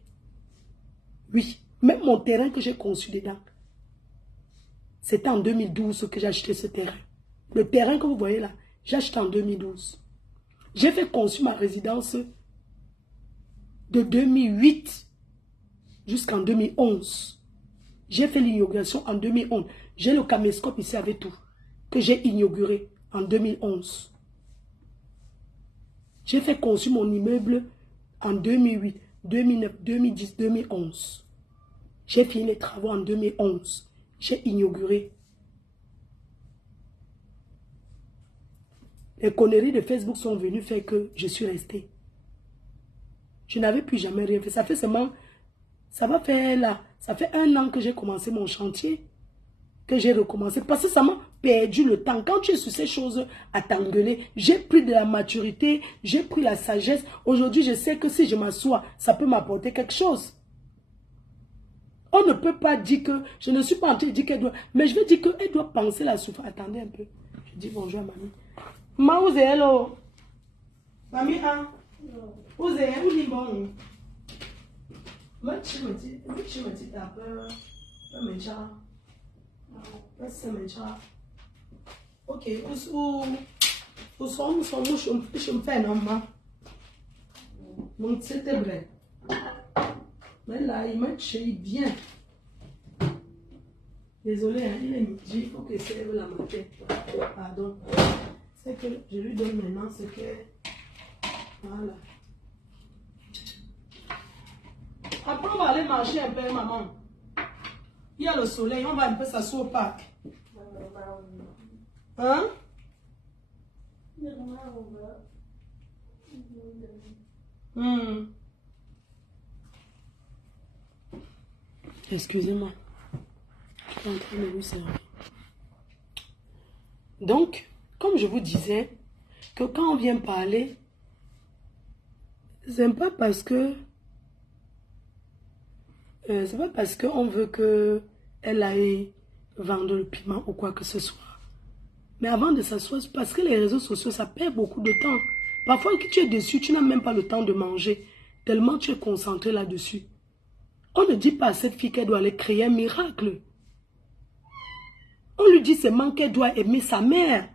Oui, même mon terrain que j'ai conçu dedans. C'était en 2012 que j'ai acheté ce terrain. Le terrain que vous voyez là, j'ai acheté en 2012. J'ai fait conçu ma résidence de 2008 jusqu'en 2011. J'ai fait l'inauguration en 2011. J'ai le caméscope ici avec tout, que j'ai inauguré en 2011. J'ai fait conçu mon immeuble en 2008, 2009, 2010, 2011. J'ai fini les travaux en 2011. J'ai inauguré. Les conneries de Facebook sont venues faire que je suis restée. Je n'avais plus jamais rien fait. Ça fait seulement, ça fait 1 an que j'ai commencé mon chantier, que j'ai recommencé. Parce que ça m'a perdu le temps. Quand tu es sur ces choses à t'engueuler, j'ai pris de la maturité, j'ai pris la sagesse. Aujourd'hui, je sais que si je m'assois, ça peut m'apporter quelque chose. On ne peut pas dire que, je ne suis pas en train de dire qu'elle doit, mais je veux dire qu'elle doit penser la souffrance. Attendez un peu. Je dis bonjour à mamie. Maman, vous êtes hello. Mamie, hein? Vous êtes où les bons? Moi, tu me dis, t'as peur. Ok, où sont, je me fais un homme. Mon c'était vrai. Mais là, il m'a tué bien. Désolé, hein, il est midi, il faut que ça lève la matin. Pardon. C'est que je lui donne maintenant ce que. Voilà. Après, on va aller marcher un peu, maman. Il y a le soleil, on va un peu s'asseoir au parc. Hein? Excusez-moi. Je suis en train de vous servir. Donc, comme je vous disais, que quand on vient parler, c'est pas parce que qu'on veut qu'elle aille vendre le piment ou quoi que ce soit. Mais avant de s'asseoir, parce que les réseaux sociaux, ça perd beaucoup de temps. Parfois, quand tu es dessus, tu n'as même pas le temps de manger, tellement tu es concentré là-dessus. On ne dit pas à cette fille qu'elle doit aller créer un miracle. On lui dit seulement qu'elle doit aimer sa mère.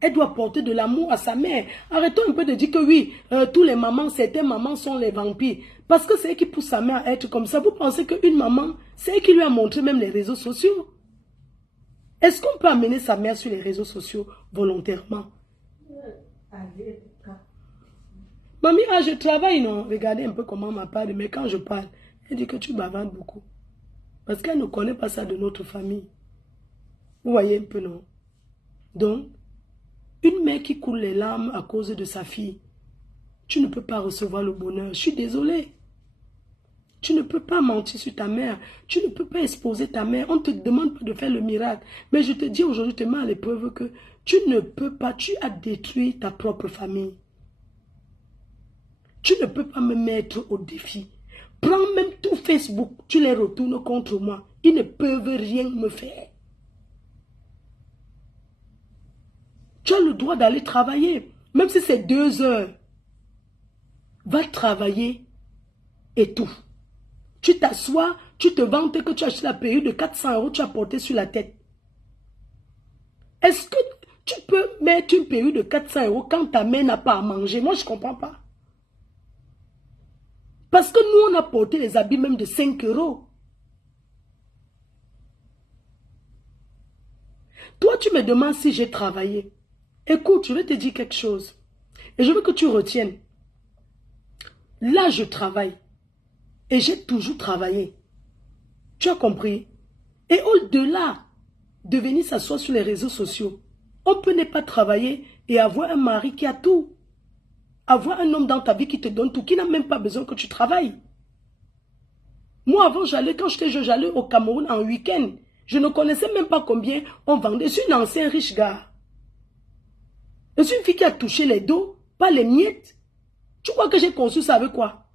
Elle doit porter de l'amour à sa mère. Arrêtons un peu de dire que oui, tous les mamans, certaines mamans sont les vampires. Parce que c'est elle qui pousse sa mère à être comme ça. Vous pensez qu'une maman, c'est elle qui lui a montré même les réseaux sociaux? Est-ce qu'on peut amener sa mère sur les réseaux sociaux volontairement? Mamie, je travaille, non? Regardez un peu comment ma parle, mais quand je parle, elle dit que tu bavardes beaucoup. Parce qu'elle ne connaît pas ça de notre famille. Vous voyez un peu, non? Donc, une mère qui coule les larmes à cause de sa fille, tu ne peux pas recevoir le bonheur. Je suis désolée. Tu ne peux pas mentir sur ta mère. Tu ne peux pas exposer ta mère. On ne te demande pas de faire le miracle. Mais je te dis aujourd'hui, je te mets à l'épreuve que tu ne peux pas, tu as détruit ta propre famille. Tu ne peux pas me mettre au défi. Prends même tout Facebook, tu les retournes contre moi. Ils ne peuvent rien me faire. Tu as le droit d'aller travailler, même si c'est 2 heures. Va travailler et tout. Tu t'assois, tu te vantes que tu as acheté la perruque de 400 €, tu as porté sur la tête. Est-ce que tu peux mettre une perruque de 400 € quand ta mère n'a pas à manger? Moi, je ne comprends pas. Parce que nous, on a porté les habits même de 5 €. Toi, tu me demandes si j'ai travaillé. Écoute, je vais te dire quelque chose. Et je veux que tu retiennes. Là, je travaille. Et j'ai toujours travaillé. Tu as compris? Et au-delà de venir s'asseoir sur les réseaux sociaux, on peut ne pas travailler et avoir un mari qui a tout. Avoir un homme dans ta vie qui te donne tout, qui n'a même pas besoin que tu travailles. Moi, avant, quand j'étais jeune, j'allais au Cameroun en week-end. Je ne connaissais même pas combien on vendait. Je suis une ancienne riche gars. Je suis une fille qui a touché les dos, pas les miettes. Tu crois que j'ai conçu ça avec quoi?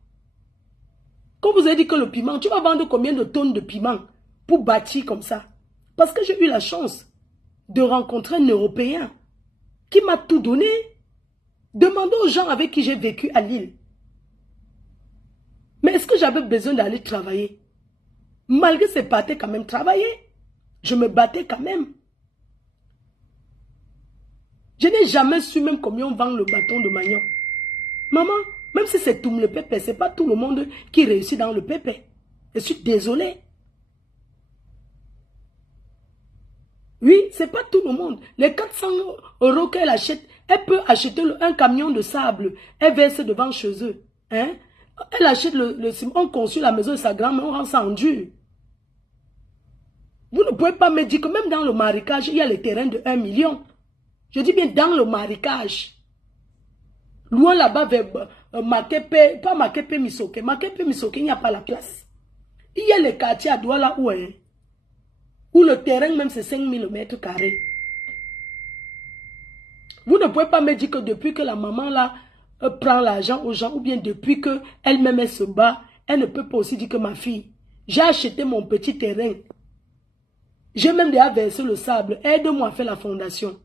Quand vous avez dit que le piment, tu vas vendre combien de tonnes de piment pour bâtir comme ça? Parce que j'ai eu la chance de rencontrer un Européen qui m'a tout donné. Demandez aux gens avec qui j'ai vécu à Lille. Mais est-ce que j'avais besoin d'aller travailler? Malgré ces parties, quand même travailler. Je me battais quand même. Je n'ai jamais su même combien on vend le bâton de manioc. Maman, même si c'est tout le pépé, ce n'est pas tout le monde qui réussit dans le pépé. Je suis désolée. Oui, ce n'est pas tout le monde. Les 400 € qu'elle achète, elle peut acheter un camion de sable. Elle verse devant chez eux. Hein? Elle achète le ciment. On construit la maison de sa grand-mère, on rend ça en dur. Vous ne pouvez pas me dire que même dans le marécage, il y a les terrains de 1 million. Je dis bien dans le marécage. Loin là-bas vers Makepe, pas Makepe Misoke. Makepe Misoke, il n'y a pas la place. Il y a les quartiers à Douala où le terrain même c'est 5000 mètres carrés. Vous ne pouvez pas me dire que depuis que la maman là prend l'argent aux gens, ou bien depuis qu'elle-même elle se bat, elle ne peut pas aussi dire que ma fille, j'ai acheté mon petit terrain. J'ai même déjà versé le sable. Aide-moi à faire la fondation.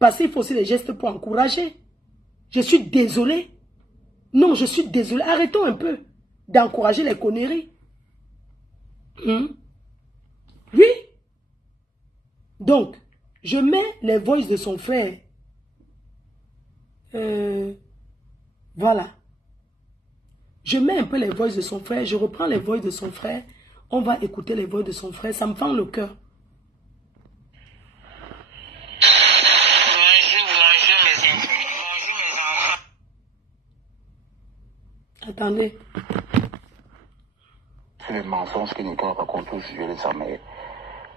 Parce qu'il faut aussi des gestes pour encourager. Je suis désolée. Non, je suis désolée. Arrêtons un peu d'encourager les conneries. Oui. Donc, je mets les voices de son frère. Voilà. Je mets un peu les voices de son frère. Je reprends les voices de son frère. On va écouter les voix de son frère. Ça me fend le cœur. Bonjour mes enfants. Attendez. C'est les mensonges que Nicole raconte au sujet de sa mère.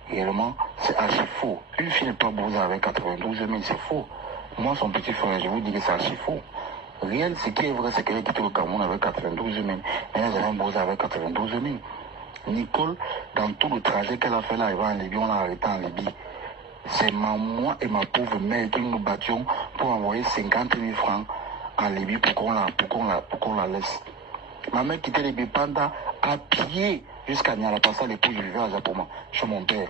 Réellement, c'est archi faux. Une fille n'est pas bousée avec 92 000, c'est faux. Moi, son petit frère, je vous dis que c'est archi faux. Réel, ce qui est vrai, c'est qu'elle a quitté le Cameroun avec 92 000. Elle n'a jamais bousé avec 92 000. Nicole, dans tout le trajet qu'elle a fait là, en Libye, on l'a arrêté en Libye. C'est moi et ma pauvre mère qui nous battions pour envoyer 50 000 francs en Libye pour qu'on la laisse. Ma mère quittait les Bipanda à pied jusqu'à Nyalapassa, l'époque où je vivais à Japoma, chez mon père.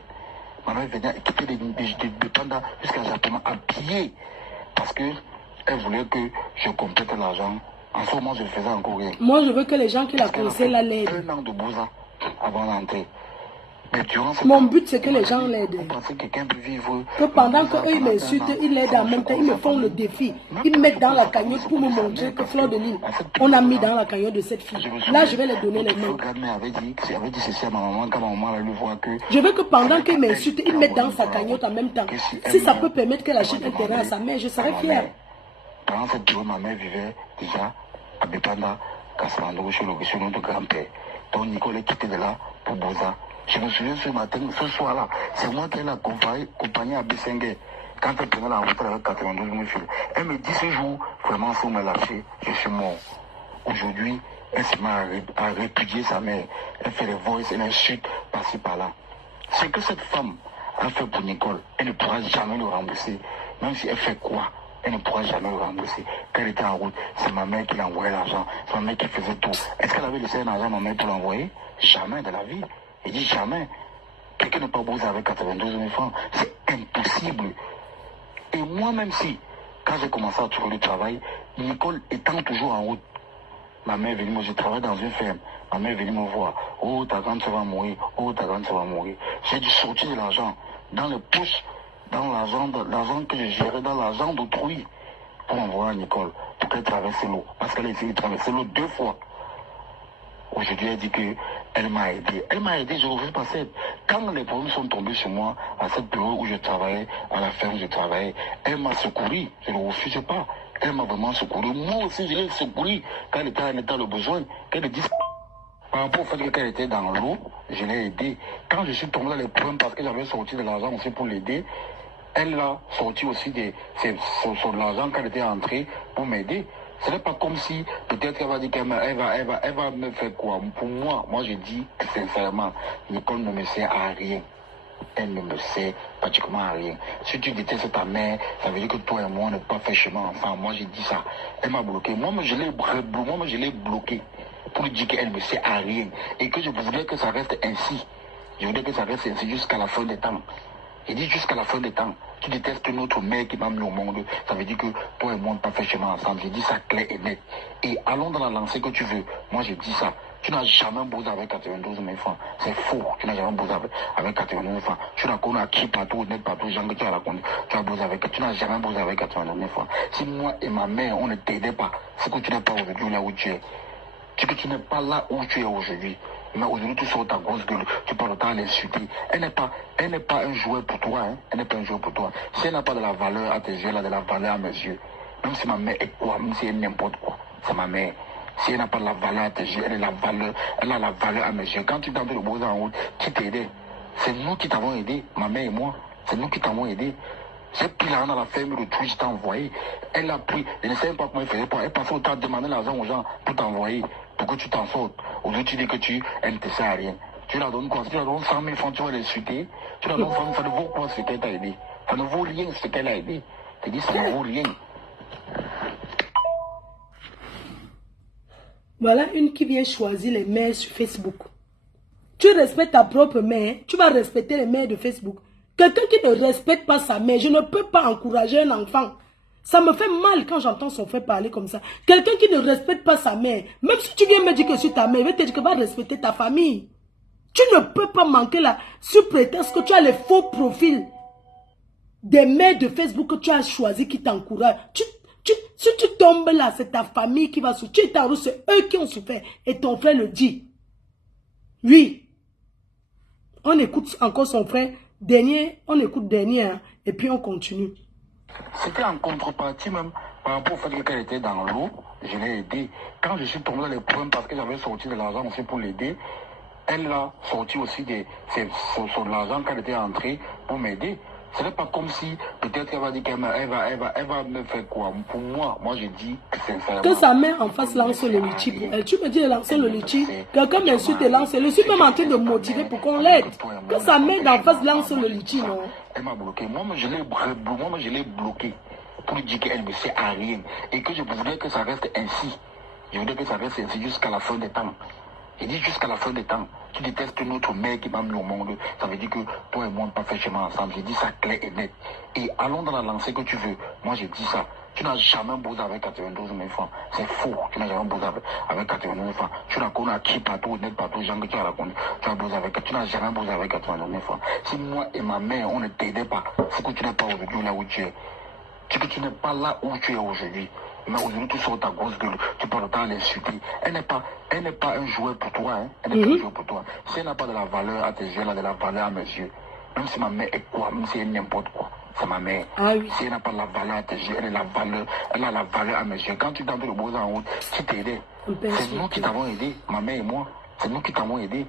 Ma mère venait quitter les Bipanda jusqu'à Japoma à pied parce qu'elle voulait que je complète l'argent. En ce moment, je faisais encore rien. Moi, je veux que les gens qui la connaissaient la l'aident. Un an de Bouza avant l'entrée. Mon but, c'est que les gens l'aident. Que pendant qu'eux, ils m'insultent, ils l'aident en même temps, ils me font le défi. Ils me mettent dans la cagnotte pour me montrer que Fleur de Lille, on a mis dans la cagnotte de cette fille. Là, je vais leur donner les mains. Je veux que pendant qu'ils m'insultent, ils mettent dans sa cagnotte en même temps. Si ça peut permettre qu'elle achète un terrain à sa mère, je serai fier. Pendant cette période, ma mère vivait déjà à Bepanda, Kassamando, chez notre grand-père. Donc Nicole est quittée de là pour Bouza. Je me souviens ce matin, ce soir-là, c'est moi qui ai accompagné à Bessengue. Quand elle prenait la route avec 92 000 fils. Elle me dit ce jour, vraiment, il faut me lâcher, je suis mort. Aujourd'hui, elle se met à répudier sa mère. Elle fait des voices, elle insulte par-ci par-là. Ce que cette femme a fait pour Nicole, elle ne pourra jamais le rembourser. Même si elle fait quoi, elle ne pourra jamais le rembourser. Quand elle était en route, c'est ma mère qui l'envoyait l'argent. C'est ma mère qui faisait tout. Est-ce qu'elle avait laissé un argent à ma mère pour l'envoyer? Jamais de la vie. Elle dit jamais. Quelqu'un n'est pas bousé avec 92 000 francs. C'est impossible. Et moi, même si, quand j'ai commencé à trouver le travail, Nicole étant toujours en route, ma mère est venue, moi je travaille dans une ferme. Ma mère est venue me voir. Oh, ta grande soeur va mourir. Oh, ta grande soeur va mourir. J'ai dû sortir de l'argent dans les poches, dans l'argent que je gérais, dans l'argent d'autrui, pour envoyer à Nicole, pour qu'elle traverse l'eau. Parce qu'elle a essayé de traverser l'eau 2 fois. Aujourd'hui, elle dit qu'elle m'a aidé. Elle m'a aidé, je ne refuse pas ça. Quand les problèmes sont tombés sur moi, à cette période où je travaillais, à la ferme où je travaillais, elle m'a secouru. Je ne refuse pas. Elle m'a vraiment secouru. Moi aussi, je l'ai secouru quand elle était en état de besoin. Qu'elle dise Par rapport au fait que quand elle était dans l'eau, je l'ai aidée. Quand je suis tombé dans les problèmes parce que j'avais sorti de l'argent aussi pour l'aider, elle a sorti aussi son argent quand elle était entrée pour m'aider. Ce n'est pas comme si peut-être qu'elle va dire qu'elle va me faire quoi. Pour moi, je dis que sincèrement, l'école ne me sert à rien. Elle ne me sert pratiquement à rien. Si tu détestes ta mère, ça veut dire que toi et moi, on n'est pas fait chemin ensemble. Moi, j'ai dit ça. Elle m'a bloqué. Moi, je l'ai bloqué pour lui dire qu'elle ne me sert à rien. Et que je voudrais que ça reste ainsi. Je voudrais que ça reste ainsi jusqu'à la fin des temps. Il dit jusqu'à la fin des temps. Tu détestes notre mère qui m'a mis au monde. Ça veut dire que toi et moi, on n'a pas fait chemin ensemble. J'ai dit ça clair et net. Et allons dans la lancée que tu veux. Moi, j'ai dit ça. Tu n'as jamais bossé avec 92 000 francs. C'est faux. Tu n'as jamais bossé avec 92 000 francs. Tu n'as connu à qui partout, net partout, gens que tu as raconté. Tu as bossé avec. Tu n'as jamais bossé avec 92 000 francs. Si moi et ma mère, on ne t'aidait pas, c'est que tu n'es pas aujourd'hui là où tu es. C'est que tu n'es pas là où tu es aujourd'hui. Mais aujourd'hui, tu sors ta grosse gueule, tu parles autant à l'insulter. Elle n'est pas un jouet pour toi, hein. Elle n'est pas un jouet pour toi. Si elle n'a pas de la valeur à tes yeux, elle a de la valeur à mes yeux. Même si ma mère est quoi, même si elle est n'importe quoi, c'est ma mère. Si elle n'a pas de la valeur à tes yeux, elle a la valeur à mes yeux. Quand tu t'en fais le beau en route, qui t'aidait? C'est nous qui t'avons aidé, ma mère et moi. C'est nous qui t'avons aidé. J'ai pris l'argent dans la ferme de Twitch, t'ai envoyé. Elle a pris, je ne sais même pas comment elle faisait pour. Elle passait au temps de demander l'argent aux gens pour t'envoyer, pour que tu t'en sortes. Aujourd'hui, tu dis que elle ne te sert à rien. Tu la donnes quoi? Si tu la donnes 100 000 francs, tu vas l'insulter. Tu la donnes 100 000, ça ne vaut quoi ce qu'elle t'a aidé? Ça ne vaut rien ce qu'elle a aidé. Tu dis, ça ne vaut rien. Voilà une qui vient choisir les mères sur Facebook. Tu respectes ta propre mère, tu vas respecter les mères de Facebook. Quelqu'un qui ne respecte pas sa mère, je ne peux pas encourager un enfant. Ça me fait mal quand j'entends son frère parler comme ça. Quelqu'un qui ne respecte pas sa mère, même si tu viens me dire que c'est ta mère, il va te dire que va respecter ta famille. Tu ne peux pas manquer là, sous prétexte que tu as les faux profils des mères de Facebook que tu as choisi qui t'encouragent. Si tu tombes là, c'est ta famille qui va souffrir. C'est eux qui ont souffert. Et ton frère le dit. Oui. On écoute encore son frère. On écoute dernier. Hein, et puis on continue. C'était en contrepartie même par rapport au fait que quand elle était dans l'eau, je l'ai aidée. Quand je suis tombé dans les problèmes parce que j'avais sorti de l'argent aussi pour l'aider, elle a sorti aussi son argent quand elle était entrée pour m'aider. Ce n'est pas comme si peut-être qu'elle va dire qu'elle va me faire quoi. Pour moi, je dis que sincèrement. Que sa mère en face lance le litchi pour elle. Tu me dis de lancer le litchi. Quelqu'un m'insulte et lance. Je suis même en train de motiver pour qu'on l'aide. Que sa mère d'en face lance le litchi, non? Elle m'a bloqué. Moi, je l'ai bloqué pour lui dire qu'elle ne me sert à rien. Et que je voudrais que ça reste ainsi. Je voudrais que ça reste ainsi jusqu'à la fin des temps. Il dit jusqu'à la fin des temps, tu détestes notre mère qui m'a mis au monde. Ça veut dire que toi et moi, on n'a pas fait chemin ensemble. J'ai dit ça clair et net. Et allons dans la lancée que tu veux. Moi, j'ai dit ça. Tu n'as jamais bossé avec 92 000 francs. C'est faux. Tu n'as jamais bossé avec 92 000 francs. Tu n'as connu à qui partout, net partout, gens que tu as raconté. Tu n'as jamais bossé avec 92 000 francs. Si moi et ma mère, on ne t'aidait pas, c'est que tu n'es pas aujourd'hui là où tu es. C'est que tu n'es pas là où tu es aujourd'hui. Mais aujourd'hui, tu sors ta grosse gueule, tu parles autant à l'insulter. Elle n'est pas un jouet pour toi, hein. Elle n'est pas un jouet pour toi. Si elle n'a pas de la valeur à tes yeux, elle a de la valeur à mes yeux. Même si ma mère est quoi, même si elle est n'importe quoi, c'est ma mère. Ah oui. Si elle n'a pas de la valeur à tes yeux, elle a la valeur à mes yeux. Quand tu t'entends le beau en route, qui t'aidait? C'est nous qui t'avons aidé, ma mère et moi. C'est nous qui t'avons aidé.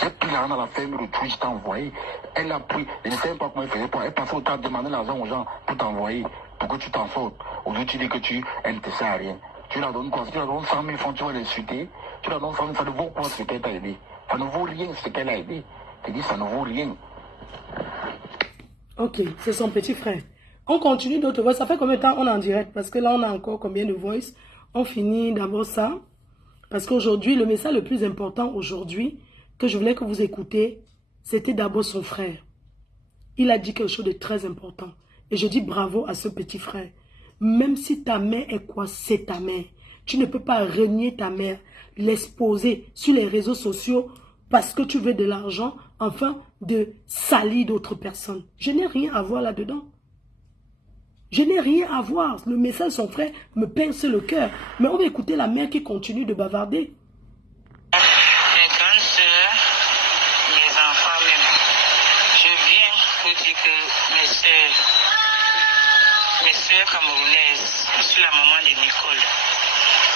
J'ai pris l'argent dans la ferme de Twitch, t'ai envoyé. Elle a pris, je ne sais même pas comment elle faisait pour. Elle passait au temps de demander l'argent aux gens pour t'envoyer, pour que tu t'en sortes. Aujourd'hui, tu dis que elle ne te sert à rien. Tu la donnes quoi? Si tu la donnes 100 000 francs, tu vas l'insulter. Tu la donnes 100 000, ça ne vaut quoi ce qu'elle t'a aidé? Ça ne vaut rien ce qu'elle a aidé. Tu dis, ça ne vaut rien. Ok, c'est son petit frère. On continue d'autres voix. Ça fait combien de temps on est en direct? Parce que là, on a encore combien de voices? On finit d'abord ça. Parce qu'aujourd'hui, le message le plus important aujourd'hui, que je voulais que vous écoutez, c'était d'abord son frère. Il a dit quelque chose de très important. Et je dis bravo à ce petit frère. Même si ta mère est quoi, c'est ta mère. Tu ne peux pas renier ta mère, l'exposer sur les réseaux sociaux parce que tu veux de l'argent, enfin de salir d'autres personnes. Je n'ai rien à voir là-dedans. Je n'ai rien à voir. Le message de son frère me pince le cœur. Mais on va écouter la mère qui continue de bavarder. Mes grandes sœurs, mes enfants même, je viens vous dire que mes sœurs camerounaises, je suis la maman de Nicole.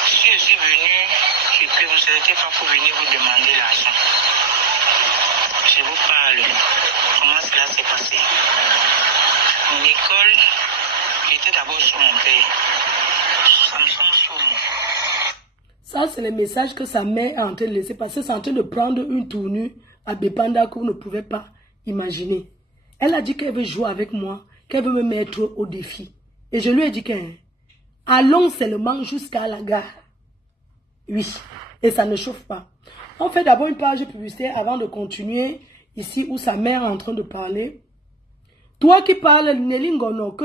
Je Si je suis venu, c'est que vous n'étiez pas pour venir vous demander l'argent. Je vous parle. Comment cela s'est passé? Nicole était d'abord sur mon père. Samson Soumou. Ça, c'est le message que sa mère est en train de laisser passer. C'est en train de prendre une tournure à Bépanda que vous ne pouvez pas imaginer. Elle a dit qu'elle veut jouer avec moi, qu'elle veut me mettre au défi. Et je lui ai dit allons seulement jusqu'à la gare. Oui, et ça ne chauffe pas. On fait d'abord une page publicitaire avant de continuer ici où sa mère est en train de parler. Toi qui parles, Nelingono,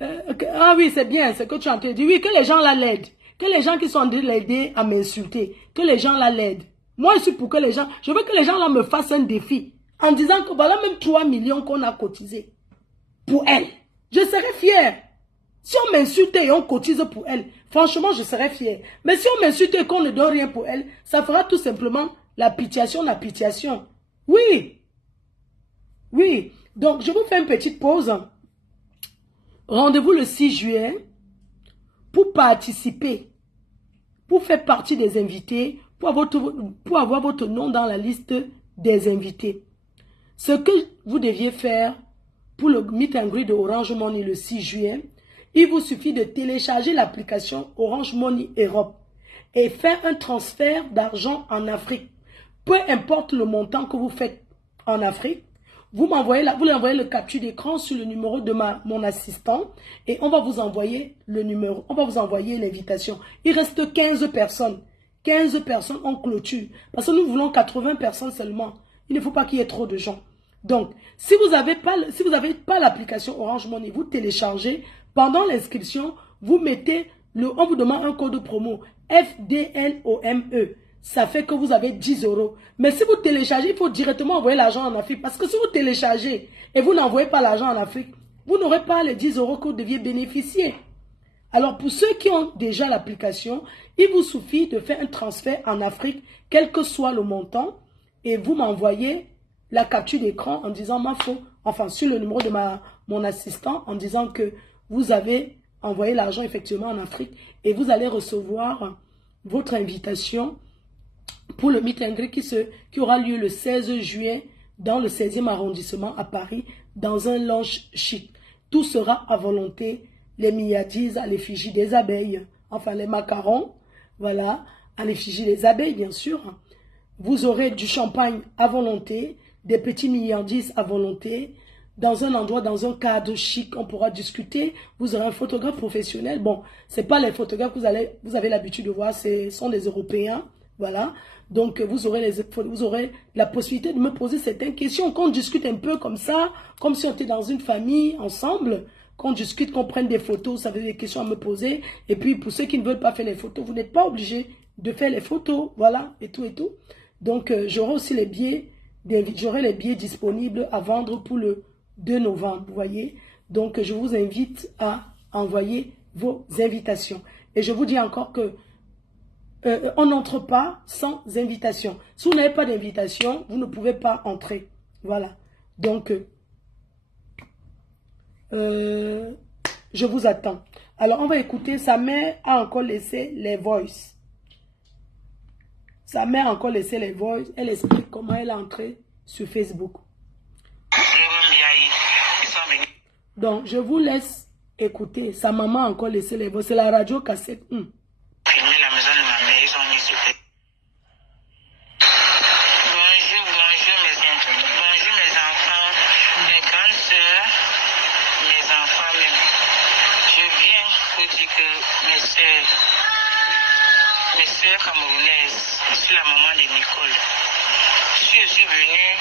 ah oui, c'est bien, c'est que tu es en train de dire. Oui, que les gens là l'aident. Que les gens qui sont en train de l'aider à m'insulter, que les gens là l'aident. Moi, je suis pour que les gens, je veux que les gens là me fassent un défi. En disant que voilà même 3 millions qu'on a cotisé pour elle. Je serais fière. Si on m'insulte et on cotise pour elle, franchement, je serais fière. Mais si on m'insulte et qu'on ne donne rien pour elle, ça fera tout simplement la pitiation. Oui. Oui. Donc, je vous fais une petite pause. Rendez-vous le 6 juillet pour participer, pour faire partie des invités, pour avoir votre nom dans la liste des invités. Ce que vous deviez faire pour le meet and greet de Orange Money le 6 juillet, il vous suffit de télécharger l'application Orange Money Europe et faire un transfert d'argent en Afrique. Peu importe le montant que vous faites en Afrique, vous m'envoyez le capture d'écran sur le numéro de mon assistant et on va vous envoyer le numéro, on va vous envoyer l'invitation. Il reste 15 personnes. 15 personnes en clôture. Parce que nous voulons 80 personnes seulement. Il ne faut pas qu'il y ait trop de gens. Donc, si vous n'avez pas l'application Orange Money, vous téléchargez. Pendant l'inscription, vous mettez on vous demande un code promo FDLOME. Ça fait que vous avez 10 €. Mais si vous téléchargez, il faut directement envoyer l'argent en Afrique. Parce que si vous téléchargez et vous n'envoyez pas l'argent en Afrique, vous n'aurez pas les 10 € que vous deviez bénéficier. Alors, pour ceux qui ont déjà l'application, il vous suffit de faire un transfert en Afrique, quel que soit le montant, et vous m'envoyez la capture d'écran en disant sur le numéro de mon assistant, en disant que vous avez envoyé l'argent effectivement en Afrique, et vous allez recevoir votre invitation pour le meet and greet qui aura lieu le 16 juillet dans le 16e arrondissement à Paris, dans un lounge chic. Tout sera à volonté. Les millardises à l'effigie des abeilles, enfin les macarons, voilà, à l'effigie des abeilles bien sûr. Vous aurez du champagne à volonté, des petits millardises à volonté, dans un endroit, dans un cadre chic, on pourra discuter. Vous aurez un photographe professionnel. Bon, c'est pas les photographes que vous avez l'habitude de voir, ce sont des Européens, voilà. Donc vous aurez la possibilité de me poser certaines questions, qu'on discute un peu comme ça, comme si on était dans une famille ensemble. Qu'on discute, qu'on prenne des photos, ça veut dire des questions à me poser. Et puis, pour ceux qui ne veulent pas faire les photos, vous n'êtes pas obligé de faire les photos. Voilà, et tout et tout. Donc, j'aurai aussi les billets disponibles à vendre pour le 2 novembre, vous voyez. Donc, je vous invite à envoyer vos invitations. Et je vous dis encore que on n'entre pas sans invitation. Si vous n'avez pas d'invitation, vous ne pouvez pas entrer. Voilà. Donc, je vous attends. Alors, on va écouter. Sa mère a encore laissé les voices. Sa mère a encore laissé les voices. Elle explique comment elle est entrée sur Facebook. Donc, je vous laisse écouter. Sa maman a encore laissé les voices. C'est la radio cassette. Filmer la maison de ma mère, ils ont mis sur Facebook. Bonjour mes enfants, mes grandes sœurs, mes enfants même. Je viens pour dire que mes sœurs camerounaises, je suis la maman de Nicole. Si je suis venue,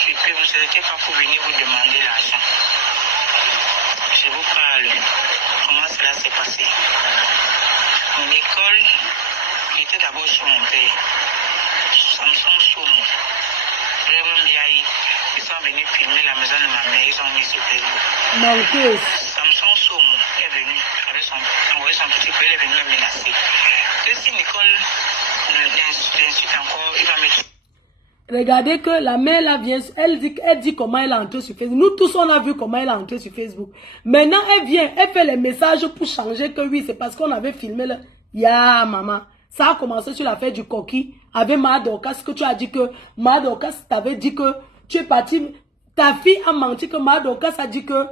c'est que vous n'étiez pas pour venir vous demander l'argent. Je vous parle. Comment cela s'est passé? Nicole était d'abord sur mon père. Samson Soumou. Ils sont venus filmer la maison de ma mère. Ils ont mis sur Facebook. Samson Soumou est venu avec envoyé son petit frère. Il est venu me menacer. Que si Nicole l'insulte encore, il va me... Regardez que la mère là vient, elle dit comment elle est entrée sur Facebook. Nous tous on a vu comment elle est entrée sur Facebook. Maintenant elle vient, elle fait les messages pour changer que oui, c'est parce qu'on avait filmé Ya, maman. Ça a commencé sur l'affaire du coquille avec Madokas, que tu as dit que Madokas t'avait dit que tu es parti. Ta fille a menti que Madokas a dit que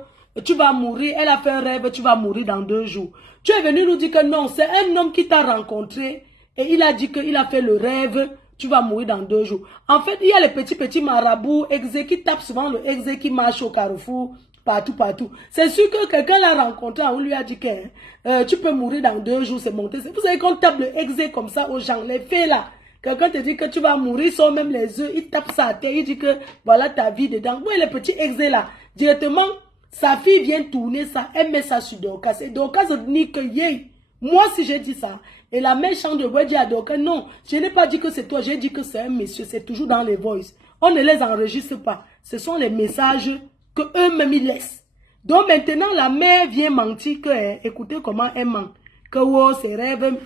tu vas mourir. Elle a fait un rêve, tu vas mourir dans 2 jours. Tu es venu nous dire que non, c'est un homme qui t'a rencontré et il a dit qu'il a fait le rêve, tu vas mourir dans 2 jours. En fait, il y a les petits marabouts, exé qui tapent souvent le exé qui marche au carrefour. Partout. C'est sûr que quelqu'un l'a rencontré, on lui a dit que tu peux mourir dans 2 jours, c'est monté. Vous savez qu'on tape le exé comme ça aux gens, les faits là. Quelqu'un te dit que tu vas mourir, ils sont même les œufs, il tape ça à terre, il dit que voilà ta vie dedans. Oui, les petits exé là, directement, sa fille vient tourner ça, elle met ça sur Dorcas. Et Dorcas dit que yé, moi si j'ai dit ça, et la méchante de voix dit à Dorcas, non, je n'ai pas dit que c'est toi, j'ai dit que c'est un monsieur, c'est toujours dans les voices. On ne les enregistre pas, ce sont les messages que eux-mêmes ils laissent. Donc maintenant, la mère vient mentir que, écoutez comment elle ment. Que wow, ses rêves,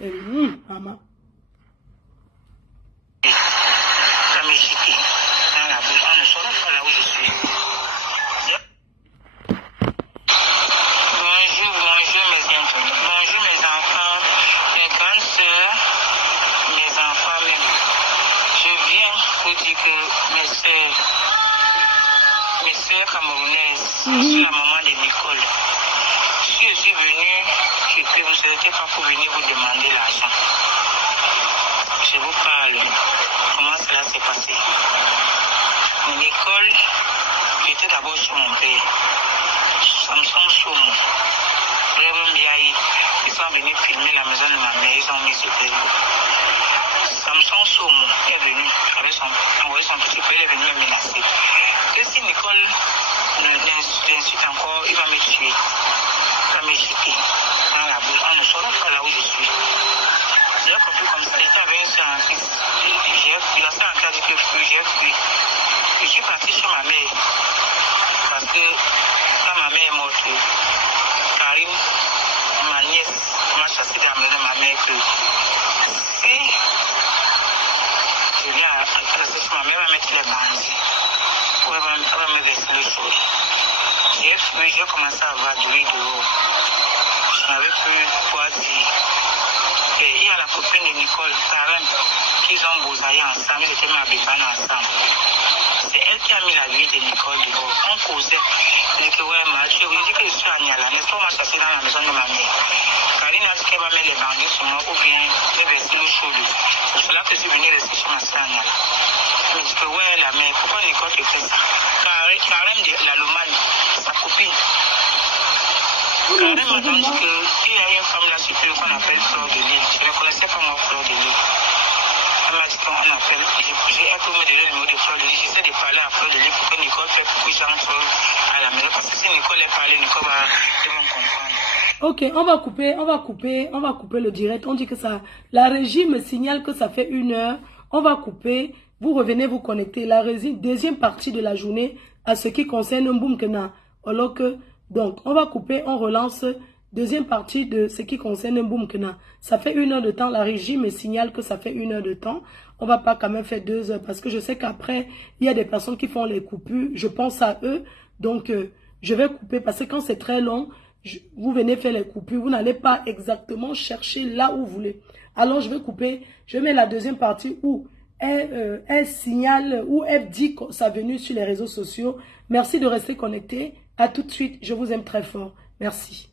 maman. Ça m'est chiqué dans la bouche. On ne saura pas là où je suis. Bonjour mes internautes. Bonjour mes enfants, mes grandes sœurs, mes enfants même. Je viens vous dire que mes sœurs camerounaises, je suis la maman de Nicole. Si je suis venue, vous ne serez pas pour venir vous demander l'argent. Je vous parle. Comment cela s'est passé? Nicole était d'abord chez mon père. Samson Soumou. Révérend Biaï, ils sont venus filmer la maison de ma mère, ils ont mis sur Facebook. Samson Soumou est venu avec envoyé son petit peu, il est venu me menacer. Et si Nicole l'insulte encore, il va me tuer. Il va me jeter dans la bouche. On ne saura pas là où je suis. J'ai compris comme ça. Il y avait un seul en fils. Il a ça en cas de que j'ai fui. Je suis parti chez ma mère. Parce que quand ma mère est morte, Karine, ma nièce, m'a chassé de la maison de ma mère que si je viens à rester chez ma mère, elle va mettre les bandits. Elle va me verser le chaud. J'ai commencé à avoir du riz dehors. Je n'avais plus quoi dire. Et il y a la copine de Nicole, Karen, qu'ils ont bousaillé ensemble, ils étaient mis à Bébana ensemble. C'est elle qui a mis la vie de Nicole dehors. On causait. Elle dit que ouais, je vous dis que je suis à Niala, mais faut m'a chassé dans la maison de ma mère. Karine a dit qu'elle va mettre les bandits sur moi ou bien me verser le chaud. C'est cela que je suis venu rester chez ma soeur à Niala. Elle me dit que ouais, la mère, pourquoi Nicole te fait ça? Karen de la Lomane, sa copine. Karen m'a dit qu'il y a une femme là sur Twitter qu'on appelle Fleur de Lille. Je ne connaissais pas moi Fleur de Lille. Elle m'a dit qu'on appelle. J'ai un peu me donné le numéro de Fleur de Lille. J'essaie de parler à Fleur de Lille pour que Nicole fasse plus entre à la maison. Parce que si Nicole est parlé, Nicole va comprendre. Ok, on va couper le direct. On dit que ça, la régie me signale que ça fait 1 heure. On va couper. Vous revenez vous connecter. La régie, deuxième partie de la journée à ce qui concerne Mboumkena. Alors que, donc, on va couper, on relance. Deuxième partie de ce qui concerne Mboumkena. Ça fait 1 heure de temps. La régie me signale que ça fait 1 heure de temps. On va pas quand même faire 2 heures parce que je sais qu'après, il y a des personnes qui font les coupures. Je pense à eux. Donc, je vais couper parce que quand c'est très long, vous venez faire les coupures. Vous n'allez pas exactement chercher là où vous voulez. Alors, je vais couper. Je mets la deuxième partie où elle signale, où elle dit sa venue sur les réseaux sociaux. Merci de rester connecté. À tout de suite. Je vous aime très fort. Merci.